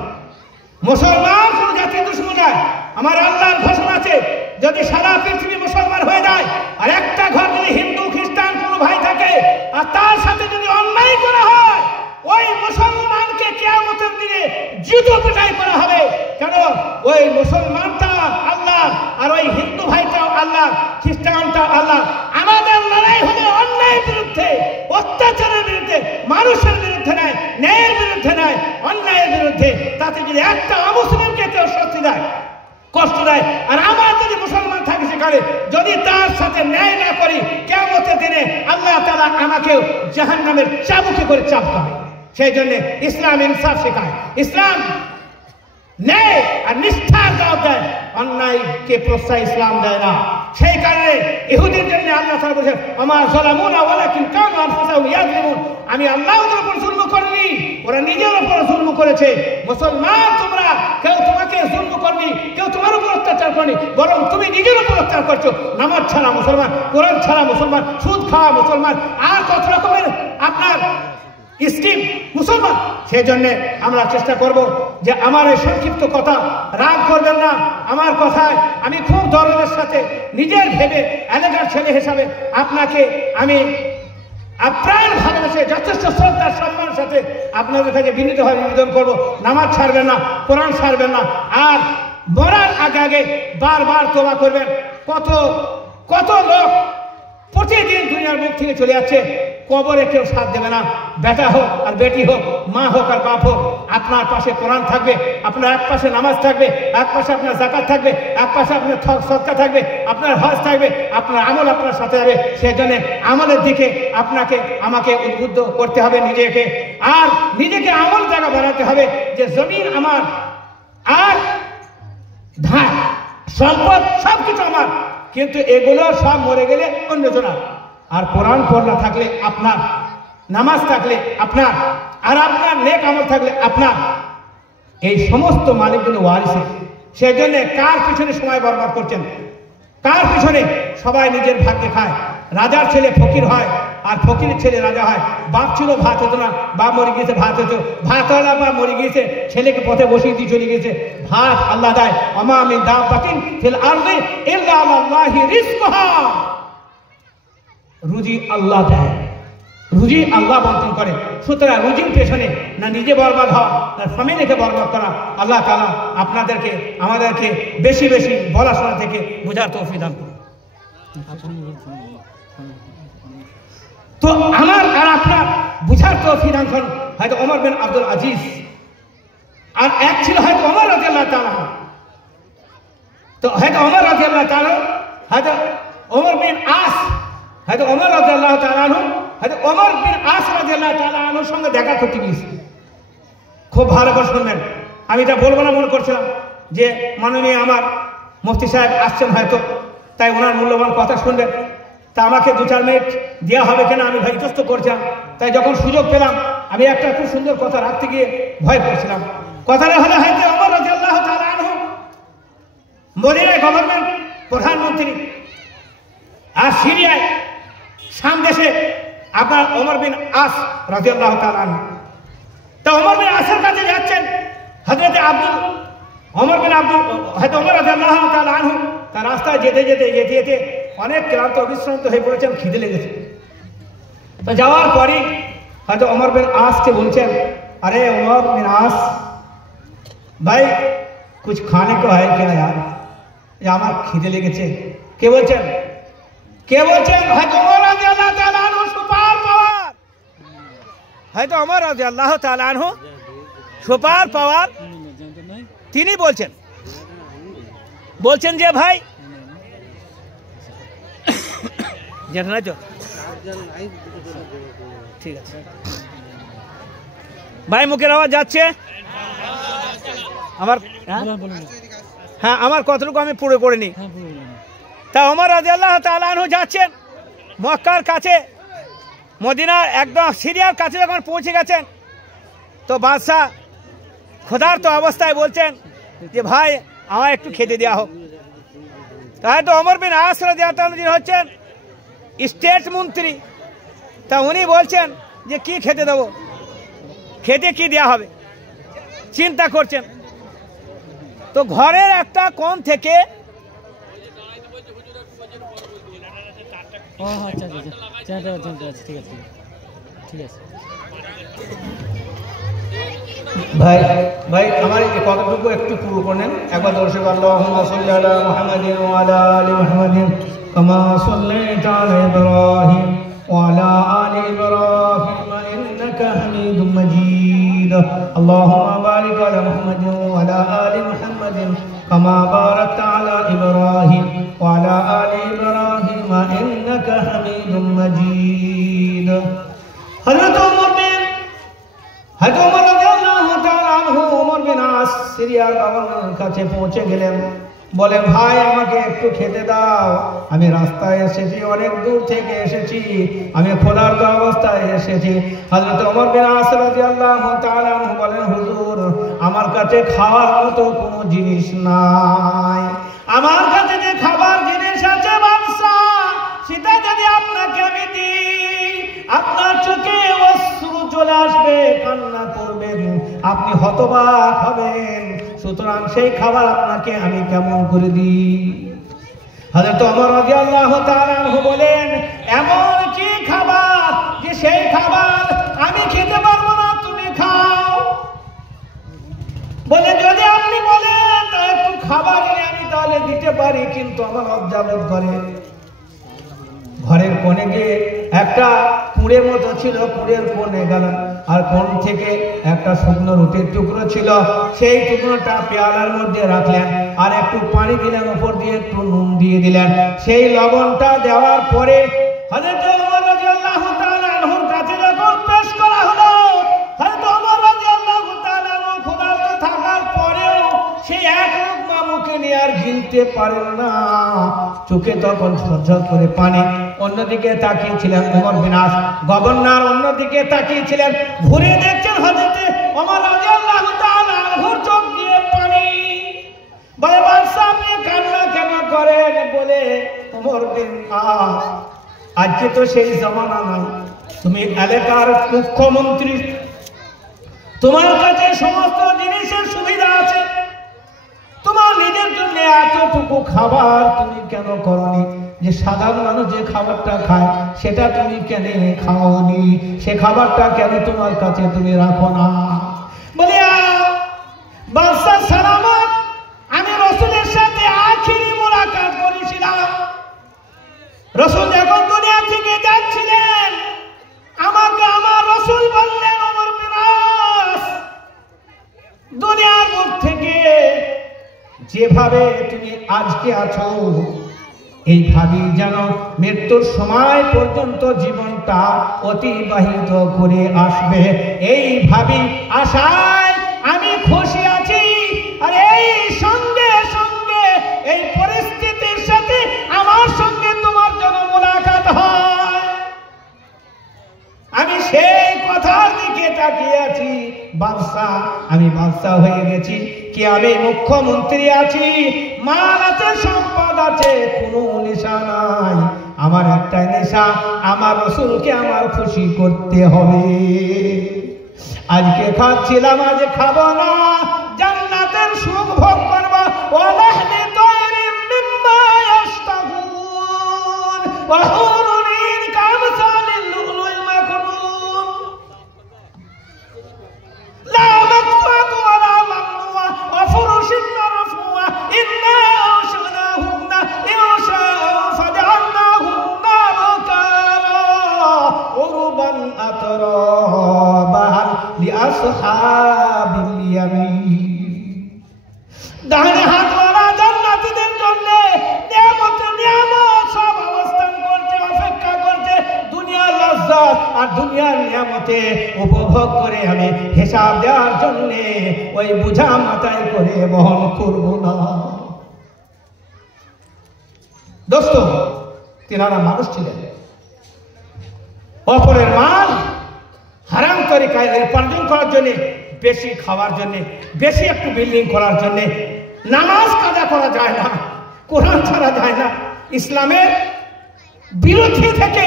মুসলমান কোন জাতির দুশমন নয়। আমার আল্লাহর ঘোষণা আছে যদি সারা পৃথিবী মুসলমান হয়ে যায় আর একটা ঘর যদি হিন্দু খ্রিস্টান কোন ভাই থাকে আর তার সাথে যদি অন্যায় করা হয় ওই মুসলমানকে কিয়ামতের দিনে জুতো পেটাই করা হবে। কেন? ওই মুসলমানটা আল্লাহ আর ওই হিন্দু ভাইটাও আল্লাহ, খ্রিস্টানটা আল্লাহ। আমাদের লড়াই হবে অন্যায়ের বিরুদ্ধে, অত্যাচারের বিরুদ্ধে, মানুষের বিরুদ্ধে নয়, ন্যায়ের বিরুদ্ধে নয়, অন্যায়ের বিরুদ্ধে। তাতে যদি একটা অমুসলিমকে কেউ শাস্তি দেয়, কষ্ট দেয়, আর আমার যদি মুসলমান থাকে সেখানে যদি তার সাথে ন্যায় না করি কিয়ামতের দিনে আল্লাহ তাআলা আমাকেও জাহান্নামের চাবুকে করে চাপকাবে। সেই জন্য ইসলাম ইনসাফ শেখায়, ইসলাম ন্যায় আর নিষ্ঠার জবাব দেয়, অন্যায়কে প্রশ্রয় ইসলাম দেয় না। সেই কারণে ইহুদির জন্য আল্লাহ তাআলা বলেছেন ওমা যালামুনা ওয়ালাকিন কানু আনফুসাহুম ইয়াযলিমুন, আমি আল্লাহর উপর জুলম করিনি, ওরা নিজের উপর জুলম করেছে। মুসলমান তোমরা কেউ তোমাকে জুলম করনি, কেউ তোমার উপর অত্যাচার করনি, বরং তুমি নিজের উপর অত্যাচার করছো। নামাজ ছাড়া মুসলমান, কোরআন ছাড়া মুসলমান, সুদ খাওয়া মুসলমান, আর কত রকমের আপনার স্কিম মুসলমান। সেই জন্য আমরা চেষ্টা করব যে আমার এই সংক্ষিপ্ত কথা রাগ করবেন না। আমার কথায় আমি খুব দরদের সাথে নিজের ভেবে এলাকার ছেলে হিসাবে আপনাকে আমি আপ্রাণ ভালোবেসে যথেষ্ট শ্রদ্ধা সম্মানের সাথে আপনাদের কাছে বিনীতভাবে নিবেদন করব, নামাজ ছাড়বেন না, কোরআন ছাড়বেন না, আর মরার আগে আগে বারবার তোবা করবেন। কত কত লোক প্রতিদিন দুনিয়ার মুখ থেকে চলে যাচ্ছে, কবরে কেউ সাথ দেবে না। বেটা হোক আর বেটি হোক, মা হোক আর বাপ হোক, আপনার পাশে কোরআন থাকবে, আপনার এক পাশে নামাজ থাকবে, এক পাশে আপনার যাকাত থাকবে, এক পাশে আপনার সদকা থাকবে, আপনার হজ থাকবে, আপনার আমল আপনার সাথে হবে। সেই জন্য আমলের দিকে আপনাকে আমাকে উদ্বুদ্ধ করতে হবে নিজেকে, আর নিজেকে আমল জায়গা বাড়াতে হবে যে জমিন আমার আর ধান সম্পদ সবকিছু আমার, কিন্তু এগুলো সব মরে গেলে অন্যজনের। আর কোরআন পড়া থাকলে আপনার, নামাজ থাকলে আপনার, আর আপনার নেক আমল থাকলে আপনার। এই সমস্ত মালিকগুলো ওয়ারিসে। সেই জন্য কার পিছনে সময় বরবাদ করছেন, কার পিছনে? সবাই নিজের ভাগ্যে খায়। রাজার ছেলে ফকির হয় আর ফকিরের ছেলে রাজা হয়। বাপ ছিল ভাত হতো না, বাপ মরে গিয়েছে ভাত হতো, ভাতওয়ালা বাপ মরে গিয়েছে, ছেলেকে পথে বসিয়ে দিয়ে চলে গিয়েছে। ভাত আল্লাহ দেয়, ওমা মিন দাব্বাতিন ফিল আরদি ইল্লা আলাল্লাহি রিজকুহা, রুজি আল্লাহ দেয়, রুজি আল্লাহ বন্টন করে। সুতরাং রুজির পেছনে না নিজে বরবাদ হওয়া না ফ্যামিলিকে বরবাদ করা। আল্লাহ তাআলা আপনাদেরকে আমাদেরকে বেশি বেশি বলা শোনা থেকে বোঝার তৌফিক দান করুন। তো আমার আর আপনার বুঝার তৌফিক দান করুন। হয়তো ওমর বিন আব্দুল আজিজ, আর এক ছিল হয়তো ওমর রাদিয়াল্লাহু তাআলা, তো হয়তো ওমর রাদিয়াল্লাহু তাআলা, হয়তো ওমর বিন আস, হয়তো ওমর রাদিয়াল্লাহু তাআলা, হয়তো ওমর বিন আস রাদিয়াল্লাহু তাআলা আনহুর সঙ্গে দেখা করতে গিয়েছে। খুব ভালো করে শুনবেন, আমি এটা বলবো না মনে করছিলাম যে মাননীয় আমার মুফতি সাহেব আসছেন হয়তো, তাই ওনার মূল্যবান কথা শুনবেন। তা আমাকে 2-4 মিনিট দেওয়া হবে কিনা আমি ধৈর্যস্থ করছিলাম। তাই যখন সুযোগ পেলাম আমি একটা খুব সুন্দর কথা রাখতে গিয়ে ভয় করছিলাম। কথাটা হলে হয়তো ওমর রাদিয়াল্লাহু তাআলা আনহু মদিনায় গভর্নমেন্ট প্রধানমন্ত্রী, আর সিরিয়ায় শাম দেশে আপনার ওমর বিন আস রাদিয়াল্লাহু তাআলা আনহু। তা ওমর বিন আসের কাছে যাচ্ছেন হযরত ওমর বিন আব্দুল, হয়তো ওমর রাদিয়াল্লাহু তাআলা আনহু তার রাস্তায় যেতে যেতে যেতে যেতে অনেক ক্লান্ত অবিশ্রান্ত হয়ে পড়েছেন, খিদে লেগেছে। তো যাওয়ার পরে হয়তো ওমর বিন আসকে বলছেন, আরে ওমর বিন আস ভাই कुछ खाने को है क्या यार, আমার খিদে লেগেছে। কে বলছেন? কে বলছেন? হয়তো ওমর রাদিয়াল্লাহু তাআলা আনহু সুপার পাওয়ার, হয়তো ওমর রাদিয়াল্লাহু তাআলা আনহু সুপার পাওয়ার তিনি বলছেন, বলছেন যে ভাই যেটা নাই তো ঠিক আছে ভাই, মুখের আওয়াজ যাচ্ছে আমার? হ্যাঁ, আমার কতটুকু আমি পুরো করিনি। তা ওমর রাদিয়াল্লাহু তাআলা আনহু যাচ্ছেন মক্কার কাছে, মদিনার একদম সিরিয়ার কাছে যখন পৌঁছে গেছেন, তো বাদশাহ ক্ষুধার্ত অবস্থায় বলছেন যে ভাই আমার একটু খেতে দেওয়া হোক। তাই তো ওমর বিন আস রাদিয়াল্লাহু আনহু হচ্ছেন স্টেট মন্ত্রী, তা উনি বলছেন যে কি খেতে দেবো, খেতে কি দেওয়া হবে, চিন্তা করছেন। তো ঘরের একটা কোণ থেকে ভাই ভাই আমার এই কথাটুকু একটু পুরো করে নেন একবার। দর্শক আল্লাহুম্মা সাল্লি আলা মুহাম্মাদিন ওয়া আলা আলি মুহাম্মাদিন কামা সাল্লাইতা আলা ইব্রাহিম ওয়া আলা আলি ইব্রাহিম ইন্নাকা হামিদুম মাজিদ। আল্লাহুম্মা বারিক আলা মুহাম্মাদিন ওয়া আলা আলি মুহাম্মাদিন কামা বারাকতা আলা ইব্রাহিম ওয়া আলা আলি ইব্রাহিম ইন্নাকা হামিদুম মাজিদ। হযরত ওমর রাদিয়াল্লাহু তাআলা আনহু ওমর বিন আস সিরিয়ার গভর্নরের কাছে পৌঁছে গেলেন, বলেন ভাই আমাকে একটু খেতে দাও, আমি রাস্তায় এসেছি, অনেক দূর থেকে এসেছি, আমি ক্ষুধার্ত অবস্থায় এসেছি। হযরত ওমর বিন আস রাদিয়াল্লাহু তাআলা আনহু বলেন হুজুর আমার কাছে খাওয়ার মতো কোনো জিনিস নাই, আমার কাছে যে খাবার জিনিস আছে বাদশা সেটা যদি আপনাকে আমি দিই আপনার চোখে অশ্রু চলে আসবে, কান্না করবেন, আপনি হতবাক হবেন, সুতরাং সেই খাবার আপনাকে আমি কেমন করে দিই। হযরত ওমর রাদিয়াল্লাহু তাআলা আনহু বলেন এমন কি খাবার যে সেই খাবার আমি খেতে পারবো না, তুমি খাও। বলে যদি আপনি বলেন তা একটু খাবার এনে আমি তাহলে দিতে পারি, কিন্তু আমার অবজারভ করে ঘরের কোণে গিয়ে একটা কুঁড়ের মতো ছিল, কুঁড়ের কোণে গেলেন, আর কোণ থেকে একটা শুকনো রুটির টুকরো ছিল, সেই টুকরোটা পেয়ালার মধ্যে রাখলেন, আর একটু পানি দিলেন, উপর দিয়ে একটু নুন দিয়ে দিলেন। সেই লবণটা দেওয়ার পরে হযরত ওমর রাদিয়াল্লাহু তাআলা আনহুর কাছে যখন পেশ করা হলো, হযরত ওমর রাদিয়াল্লাহু তাআলা আনহু ক্ষুধার্ত থাকার পরেও সেই এক লুকমা মুখে নিয়ে আর গিলতে পারেন না, চোখে তখন ঝরঝর করে পানি। অন্যদিকে তাকিয়েছিলেন ওমর বিন আস, গভর্নর অন্যদিকে তাকিয়েছিলেন, ঘুরে দেখছেন হযরত ওমর রাদিয়াল্লাহু তাআলা আনহুর চোখ দিয়ে পানি। বলে বাদশা আপনি কান্না কেন করেন? বলে ওমর বিন আস আজকে তো সেই জামানা নাই, তুমি এলাকার মুখ্যমন্ত্রী, তোমার কাছে সমস্ত জিনিসের সুবিধা আছে, তোমার নিজের জন্য এতটুকু খাবার তুমি কেন করনি? যে সাধারণ মানুষ যে খাবারটা খায় সেটা তুমি কেন খাওনি? সে খাবারটা কেন তোমার কাছে তুমি রাখো না? বলে বাদশা সালামত, আমি রাসূলের সাথে আখিরি মুলাকাত করেছিলাম, রাসূল যখন দুনিয়া থেকে যাচ্ছিলেন আমাকে আমার রাসূল বললেন ওমর বিন আস দুনিয়ার মুখ থেকে যেভাবে তুমি আজকে আছো এইভাবে যেন মৃত্যুর সময় পর্যন্ত জীবনটা অতিবাহিত করে আসবে, এইভাবে আশায় আমি খুশি আছি। আর এই সঙ্গে সঙ্গে এই পরিস্থিতির সাথে আমার সঙ্গে তোমার জন্য মুলাকাত হয়, আমি সেই কথার দিকে তাকিয়ে আছি। বাদশা, আমি বাদশা হয়ে গেছি কি আমি মুখ্যমন্ত্রী আছি, মাল আছে, সম্পদ আছে, কোনো নেশা নাই, আমার একটাই নেশা, আমার রাসূলকে আমার খুশি করতে হবে। আজকে খাচ্ছিলাম, আজ খাবো না, জান্নাতের সুখ ভোগ করবো। ওয়ালাহমি তায়রিম মিম্মা ইয়াশতাহুন ওয়া হুরুন ঈন কামসালিল লুলুল মাকনুন লা মাকতুআত ওয়ালা মামনুআ ওয়া ফুরুশিন মারফুআ ইন্না আনশানাহুন্না ইনশাআ ফাজআলনাহুন্না বুকারা উরবান আতরাবান লিআসহাবিল ইয়ামিন। ডানে হাত ওয়ালা জান্নাতীদের জন্য নিয়ামত সব অবস্থান করছে, অপেক্ষা করছে, দুনিয়ার লজ্জত আর দুনিয়ার নিয়ামতে উপভোগ করে আমি হিসাব দেওয়ার জন্য ওই বোঝা মাথায় করে বহন করব না। দোস্ত, তিনারা মানুষ ছিলেন, অপরের মাল হারাম তরিকায় উপার্জন করার জন্য, বেশি খাওয়ার জন্য, বেশি একটু বিল্ডিং করার জন্য নামাজ কাজা করা যায় না, কোরআন ছাড়া যায় না। ইসলামের বিরোধী থেকে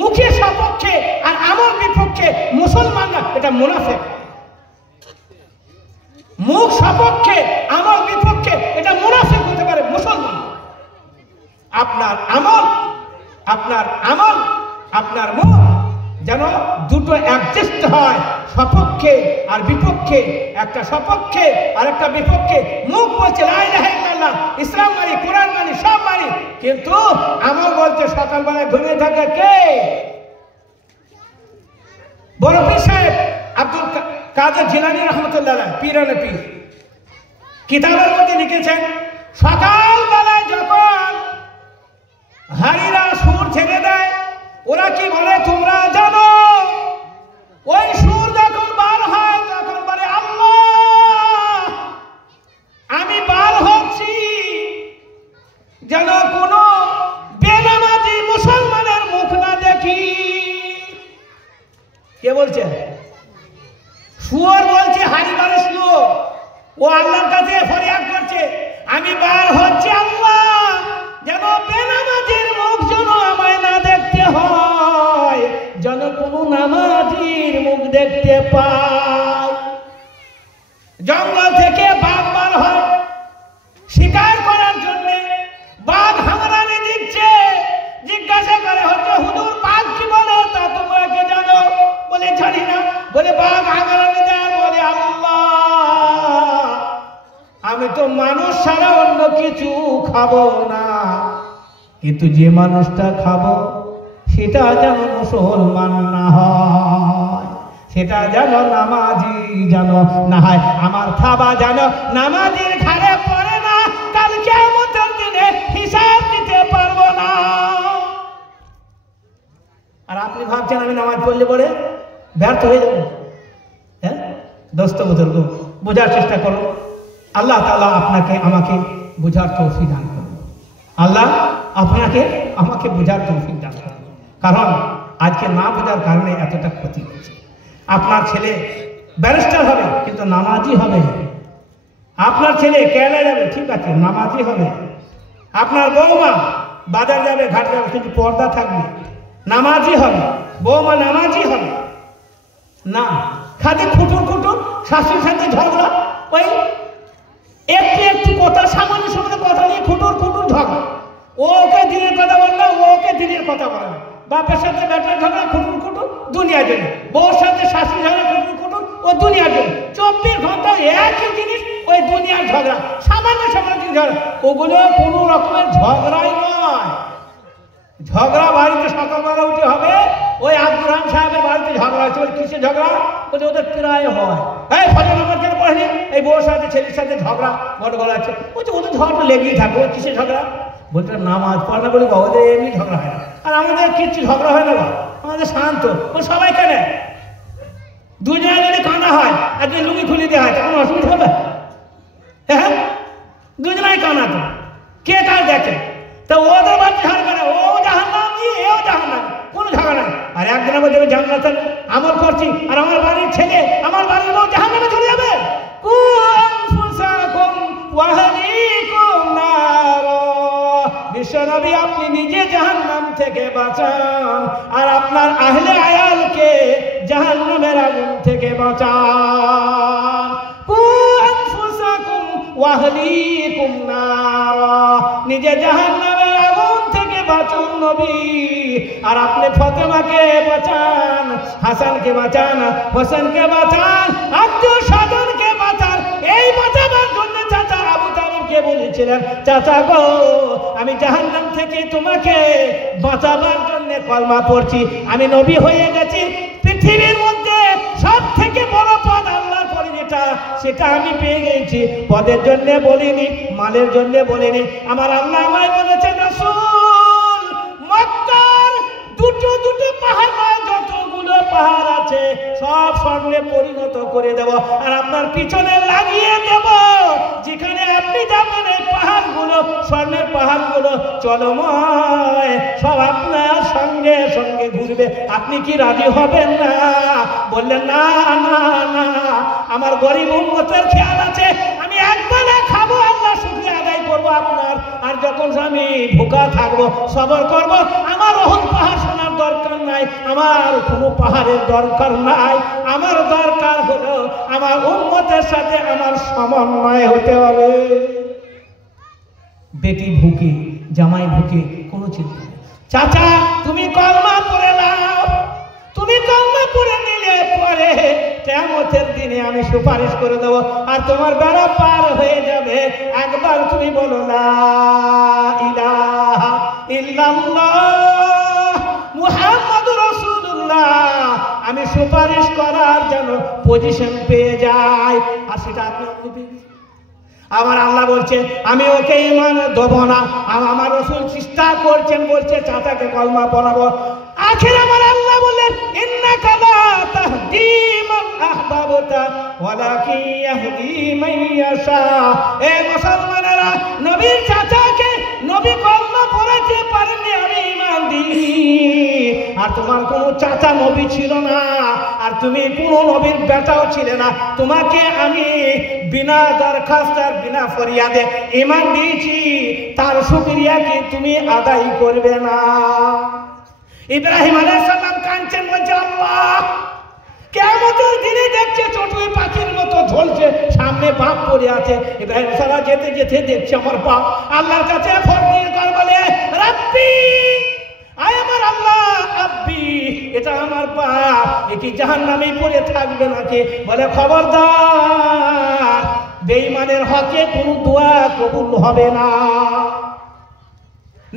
মুখে সপক্ষে আর আমল বিপক্ষে মুসলমানরা, এটা মুনাফিক। মুখ সপক্ষে আমল বিপক্ষে, এটা মুনাফিক হতে পারে মুসলমান। আপনার আমল আপনার মুখ যেন দুটো অ্যাডজাস্ট হয়, সপক্ষে আর বিপক্ষে, একটা সপক্ষে আর একটা বিপক্ষে। মুখ বলছে লা ইলাহা ইল্লাল্লাহ, ইসলাম মানি, কোরআন মানি, সব মানি, কিন্তু আমল বলছে সকালবেলায় ঘুমিয়ে থাকে কে? বড় পীর সাহেব আব্দুল কাদের জিলানী রহমতুল্লাহ, পীরানে পীর, কিতাবের মধ্যে লিখেছেন সকালবেলায় যখন হারিরা সুর ছেড়ে দেয়, ওরা কি বলে তোমরা জানো? ওই সুর যখন বার হয় তখন বলে আল্লাহ আমি বার হচ্ছি যেন কোনো বেনামাজি মুসলমানের মুখ না দেখি। কে বলছে? শুয়োর বলছে, হারিবারের শুয়োর। ও আল্লাহর কাছে ফরিয়াদ করছে, আমি বার হচ্ছে আল্লাহ যেন বেনামাজির মুখ যেন আমায় না দেখতে হয়, যেন কোনো নামাজির মুখ দেখতে পাই। জঙ্গল থেকে বাঘ বার হয় শিকার করার জন্য, বাঘ হাঙ্গারানি দিচ্ছে, জিজ্ঞাসা করে হচ্ছে হুজুর বাঘ কি বলে? তা তোমরা কি জানো? বলে জানি না। বলে বাঘ হাঙ্গারানি দেয়, বলে আল্লাহ আমি তো মানুষ ছাড়া অন্য কিছু খাবো না, কিন্তু যে মানুষটা খাবো সেটা যেন মুসলমান না হয়, সেটা যেন নামাজি যেন না হয়, আমার খাবা যেন নামাজির ঘাড়ে পড়ে না, কাল কিয়ামতের দিনে হিসাব দিতে পারবো না। আর আপনি ভাবছেন আমি নামাজ পড়লে পরে ব্যর্থ হয়ে যাবো? হ্যাঁ দোস্ত বুজুর্গ, বোঝার চেষ্টা করো। আল্লাহ তাআলা আপনাকে আমাকে বোঝার তৌফিক দান করুন। আল্লাহ আপনাকে আমাকে বোঝার তৌফিক দান করুন। কারণ আজকে না বোঝার কারণে এতটা ক্ষতি হচ্ছে। আপনার ছেলে ব্যারিস্টার হবে কিন্তু নামাজি হবে, আপনার ছেলে কেরালা যাবে ঠিক আছে নামাজি হবে, আপনার বৌমা বাজার যাবে ঘাট যাবে কিন্তু পর্দা থাকবে, নামাজি হবে, বৌমা নামাজি হবে না। খালি খুটুর খুটুর শাশুড়ির সাথে ঝগড়া, ওই একটু একটু কথা, সামান্য সামান্য কথা নিয়ে খুটুর খুটুর ঝগড়া। ওকে দিনের কথা বললো, ওকে দিনের কথা বলে না। বাপের সাথে বেটার ঝগড়া খুটুর খুটুর দুনিয়ার জন্য, বউর সাথে শাশুড়ি ঝগড়া খুটুর খুটুর ও দুনিয়ার জন্য। 24 ঘন্টা একই জিনিস, ওই দুনিয়ার ঝগড়া, সামান্য সামান্য ঝগড়া। ওগুলো কোনো রকমের ঝগড়াই নয়। ঝগড়া বাড়িতে সকালবেলা উঠে হবে, ওই আব্দুর রহমান সাহেবের বাড়িতে ঝগড়া হচ্ছে, ওই কিসে ঝগড়া? বলছে ওদের প্রায় হয়, এই ফজর নামাজ কেন পড়েনি, এই বউর সাথে ছেলের সাথে ঝগড়া গড়গড় আছে। বলছে ওদের ঝগড়া লেগেই থাকে, ওই কিসে ঝগড়া? বলছে নামাজ পড়ে না বলে ওদের এমনি ঝগড়া হয় না। আর আমাদের কিচ্ছু ঝগড়া হয় না, আমাদের শান্ত। ও সবাই কেন দুজনে যদি কাঁদা হয় আর যদি লুঙ্গি খুলে দেওয়া হয় তখন অসুবিধা হবে? হ্যাঁ দুজনাই কানা, তো কে কার দেখে? তা ওদের বাড়ি ঝগড়া না, ও জাহান্নামী এও জাহান্নামী, কোনো ঝগড়া নাই। আর একদিন বলতে হবে জান্নাতে আমল করছি আর আমার বাড়ির ছেলে আমার বাড়ির লোক জাহান্নামে চলে যাবে। বিশ্বনবী আপনি নিজে জাহান্নাম থেকে বাঁচান আর আপনার আহলে আয়ালকে জাহান্নামের আগুন থেকে বাঁচান। নিজে জাহান্নামের আগুন থেকে বাঁচুন নবী, আর আপনি ফাতেমাকে বাঁচান, হাসানকে বাঁচান, হোসেনকে বাঁচান, আত্মীয় স্বজনকে বাঁচান। এই বাঁচাবার জন্য চাচা আবু তালিবকে বলেছিলেন, চাচা গো আমি জাহান্নাম থেকে তোমাকে বাঁচাবার জন্য কলমা পড়ছি, আমি নবী হয়ে গেছি। পৃথিবীর মধ্যে সব থেকে বড় পদ আল্লাহর পরে যেটা, সেটা আমি পেয়ে গেছি। পদের জন্য বলিনি, মালের জন্য বলিনি। আমার আল্লাহ আমায় বলেছেন রাসূল মক্কার দুটো দুটো পাহাড় নয়, যতগুলো পাহাড় আছে সব স্বর্ণে পরিণত করে দেব আর আপনার পিছনে লাগিয়ে দেব। যেখানে আপনি যাবেন এই পাহাড়গুলো, স্বর্ণের পাহাড়গুলো চলময়, সব আপনার সঙ্গে সঙ্গে ঘুরবে। আপনি কি রাজি হবেন না? বললেন না না না, আমার গরিব উম্মতের খেয়াল আছে, আমি একবেলা খাবো, আল্লাহ শুকরিয়া আদায় করবো, করব আপনার। আর যখন আমি ভুকা থাকবো সবর করব, আমার ওহদ পাহাড় শোনার দরকার নাই, আমার কোনো পাহাড়ের দরকার নাই। আমার দরকার হলো আমার উম্মতের সাথে আমার সমন্বয় হতে হবে। বেটি ভুকে, জামাই ভুকে, কোনো চিন্তা নেই। চাচা তুমি কলমা পড়ে নাও, তুমি কলমা পড়ে নিলে পরে কিয়ামতের দিনে আমি সুপারিশ করে দেবো, আর তোমার বেড়া পার হয়ে যাবে। একবার তুমি বলো লা ইলাহা ইল্লাল্লাহ মুহাম্মাদুর রাসূলুল্লাহ, আমি সুপারিশ করার জন্য পজিশন পেয়ে যাই। আর সেটা আপনি আমার আল্লাহ বলছে আমি ওকে ঈমান দেব না। আমার রাসূল চেষ্টা করছেন, বলছে চাচাকে কলমা পড়াবো। আখির আমার আল্লাহ বললেন ইন্নাকা লা তাহদি মান আহবাবতা ওয়ালাকিন ইয়াহদি মান ইয়াশা। এ মুসলমানেরা, নবীর চাচাকে নবী কলমা পড়াতে পারেননি, আমি ঈমান দিই। আর তোমার কোনো চাচা নবী ছিল না, আর তুমি কোনো নবীর বেটাও ছিলে না, তোমাকে আমি বিনা দরখাস্ত আর বিনা ফরিয়াদে ঈমান দিয়েছি, তার শুকরিয়া কি তুমি আদায় করবে না? ইব্রাহিম আলাইহিস সালাম কাঁদছেন, বলছে আল্লাহ কিয়ামতের দিনে দেখছে চটুই পাখির মতো ঝলছে, সামনে বাপ পড়ে আছে। ইব্রাহিম সারা যেতে যেতে দেখছে আমার বাপ। আল্লাহর কাছে ফরিয়াদ করে বলে রাব্বি, আয় আমার আল্লাহ, আব্বি, এটা আমার বাপ, এ কি জাহান্নামে পড়ে থাকবে নাকি? বলে খবরদার, বেঈমানের হকে কোনো দোয়া কবুল হবে না।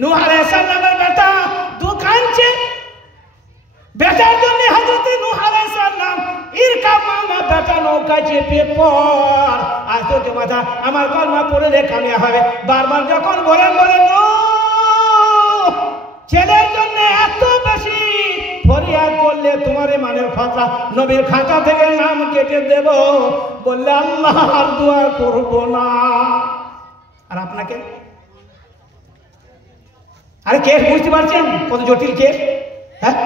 নূহ আলাইহিস সালামের বেটা কাঁদছে, বেটার জন্য হযরত নূহ আলাইহিস সালাম ইরকাব মামা, বেটা নৌকায় চেপে পড়, আজ তো মাথা আমার কলমা পড়ে রে কামিয়া হবে। বারবার যখন বলেন ছেলের জন্য এত বেশি ফরিয়াদ করলে তোমার মানের খাতা, নবীর খাতা থেকে নাম কেটে দেব, বললে আল্লাহ আর দোয়া করব না। আর আপনাকে আরে কেস বুঝতে পারছেন কত জটিল কেস? হ্যাঁ,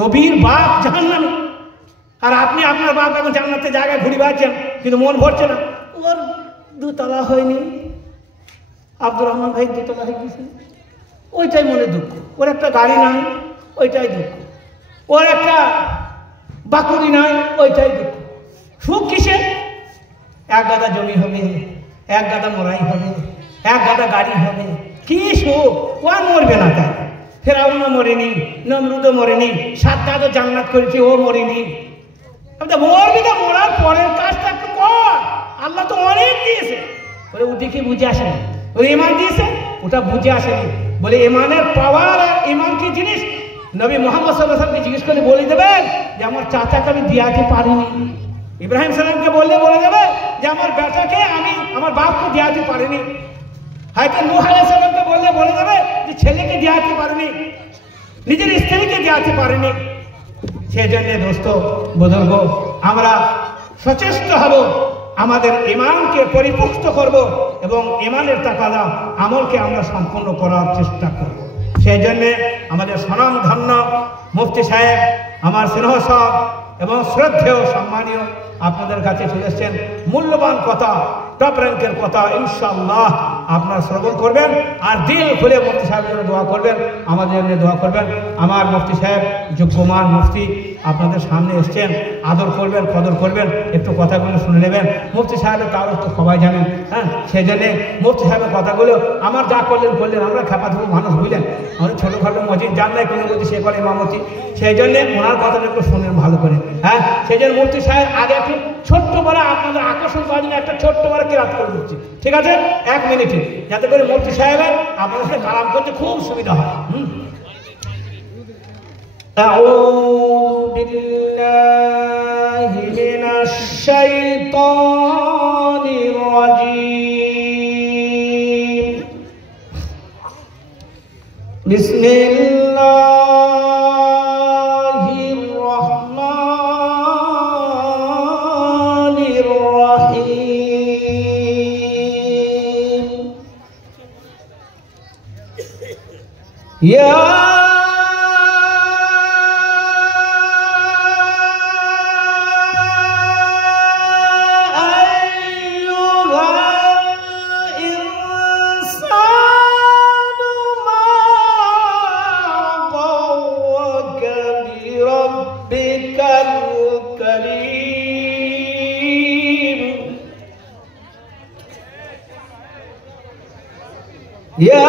নবীর বাপ জাহান্নামী, আর আপনি আপনার বাপ এখন জান্নাতের জায়গায় ঘুরে বেড়াচ্ছেন, কিন্তু মন ভরছে না। ওর দুতলা হয়নি, আব্দুর রহমান ভাই দুতলা হয়ে গেছে, ওইটাই মনে দুঃখ। ওর একটা গাড়ি নাই, ওইটাই দুঃখ। ওর একটা বাকুড়ি নাই, ওইটাই দুঃখ। সুখ কিসে? এক গাদা জমি হবে, এক গাদা মরাই হবে, এক গাদা গাড়ি হবে, কি সুখ! ও মরবে না, তাই ফেরাউনও মরেনি, নমরুদও মরেনি, 7 গাদা জান্নাত করেছে, ও মরেনি। মরবি তো, মরার পরের কাজটা একটু কর, আল্লাহ তো অনেক দিয়েছে। বলে ওটি কি বুঝে আসেনি? ওই ঈমান দিয়েছে, ওটা বুঝে আসেনি। বলে ঈমানের পাওয়ার আর ঈমান কি জিনিস নবী মুহাম্মদ সাল্লাল্লাহু আলাইহি ওয়াসাল্লামকে জিজ্ঞেস করে বলে দেবেন যে আমার চাচাকে আমি দিয়াতে পারিনি। ইব্রাহিম সালামকে বলে দেবে যে আমার বেটাকে আমি আমার বাপকে দিয়াতে পারিনি। হয়তো নূহ আলাইহিস সালামকে বলে দেবে যে ছেলেকে দিয়াতে পারিনি, নিজের স্ত্রীকে দিয়াতে পারিনি। সেজন্য দোস্ত বুজুর্গ, আমরা সচেষ্ট হব, আমাদের ঈমানকে পরিপুষ্ট করব এবং ঈমানের তাকাদা আমলকে আমরা সম্পূর্ণ করার চেষ্টা করব। সেই জন্যে আমাদের স্বনামধন্য মুফতি সাহেব, আমার স্নেহ সব এবং শ্রদ্ধেয় সম্মানীয় আপনাদের কাছে চলে এসেছেন। মূল্যবান কথা, টপ র্যাঙ্কের কথা ইনশাআল্লাহ আপনারা শ্রবণ করবেন, আর দিল খুলে মুফতি সাহেবের জন্য দোয়া করবেন, আমাদের জন্য দোয়া করবেন। আমার মুফতি সাহেব যোগ্যমান মুফতি আপনাদের সামনে এসছেন, আদর করবেন, কদর করবেন, একটু কথাগুলো শুনে নেবেন। মুফতি সাহেবের তাও তো সবাই জানেন, হ্যাঁ, সেই জন্যে মুফতি সাহেবের কথাগুলো আমার যা করলেন, আমরা খেপাধুপি মানুষ বুঝলেন, আমাদের ছোটোখাটো মসজিদ যার নাই কোনো বলছি সে করে ইমামতি, সেই জন্যে ওনার কথাটা একটু শুনেন ভালো করে। হ্যাঁ, সেই জন্য মুফতি সাহেব আগে একটু ছোট্ট করে আপনাদের আকর্ষণ করার জন্য একটা ছোট্ট করে কিরাত করে দিচ্ছি, ঠিক আছে? 1 মিনিটে, যাতে করে মুফতি সাহেবের আপনাদের সাথে কালাম করতে খুব সুবিধা হয়। أعوذ بالله من الشيطان الرجيم. بسم الله الرحمن الرحيم. يا ربك الكريم يا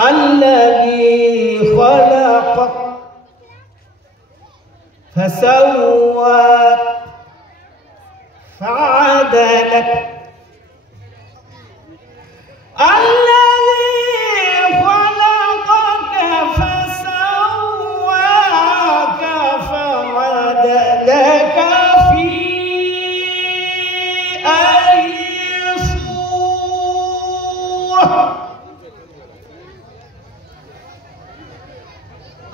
الذي خلقك فسواك فعدلك الذي خلقك فسواك فعدلك في أي صورة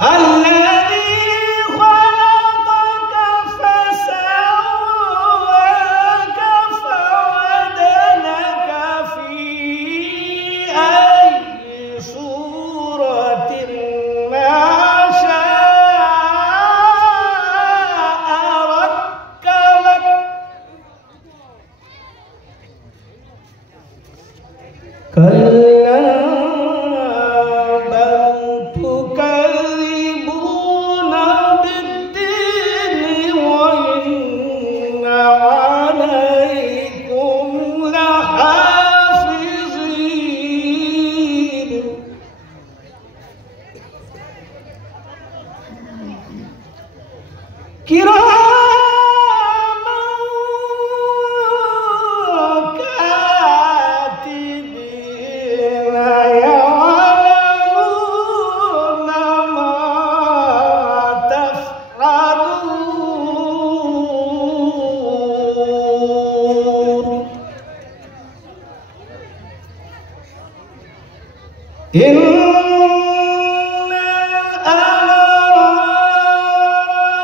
الذي خلقك فسواك فعدلك في أي صورة ما شاء ركبك كلا بل تكذبون بالدين وإن عليكم لحافظين كراما كاتبين يعلمون ما تفعلون إن الأبرار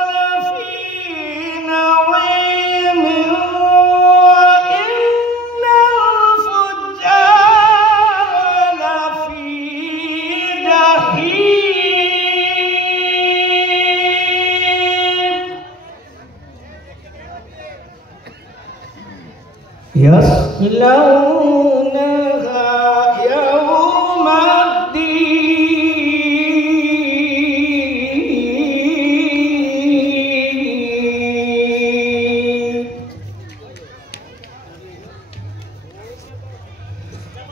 لفي نعيم وإن الفجار لفي جحيم يصلونها يوم الدين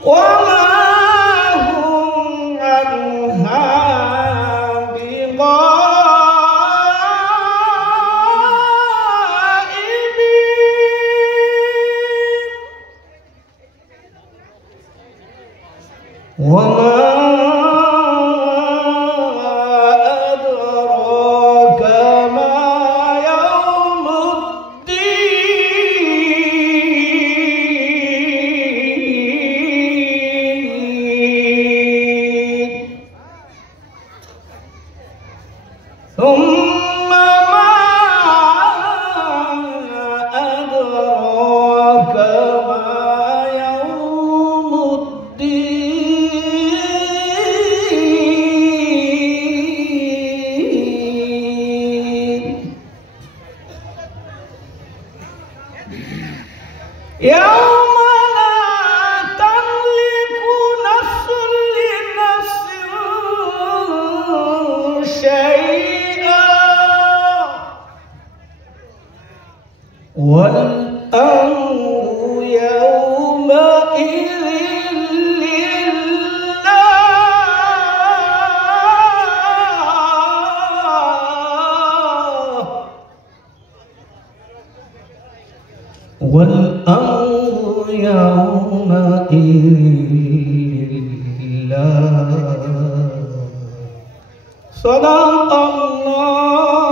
وما هم عنها بغائبين وما أدراك ما يوم الدين ثم ما أدراك ما يوم الدين يوم لا تملك نفس لنفس شيئا والأمر يومئذ لله والأمر يومئذ لله صدق الله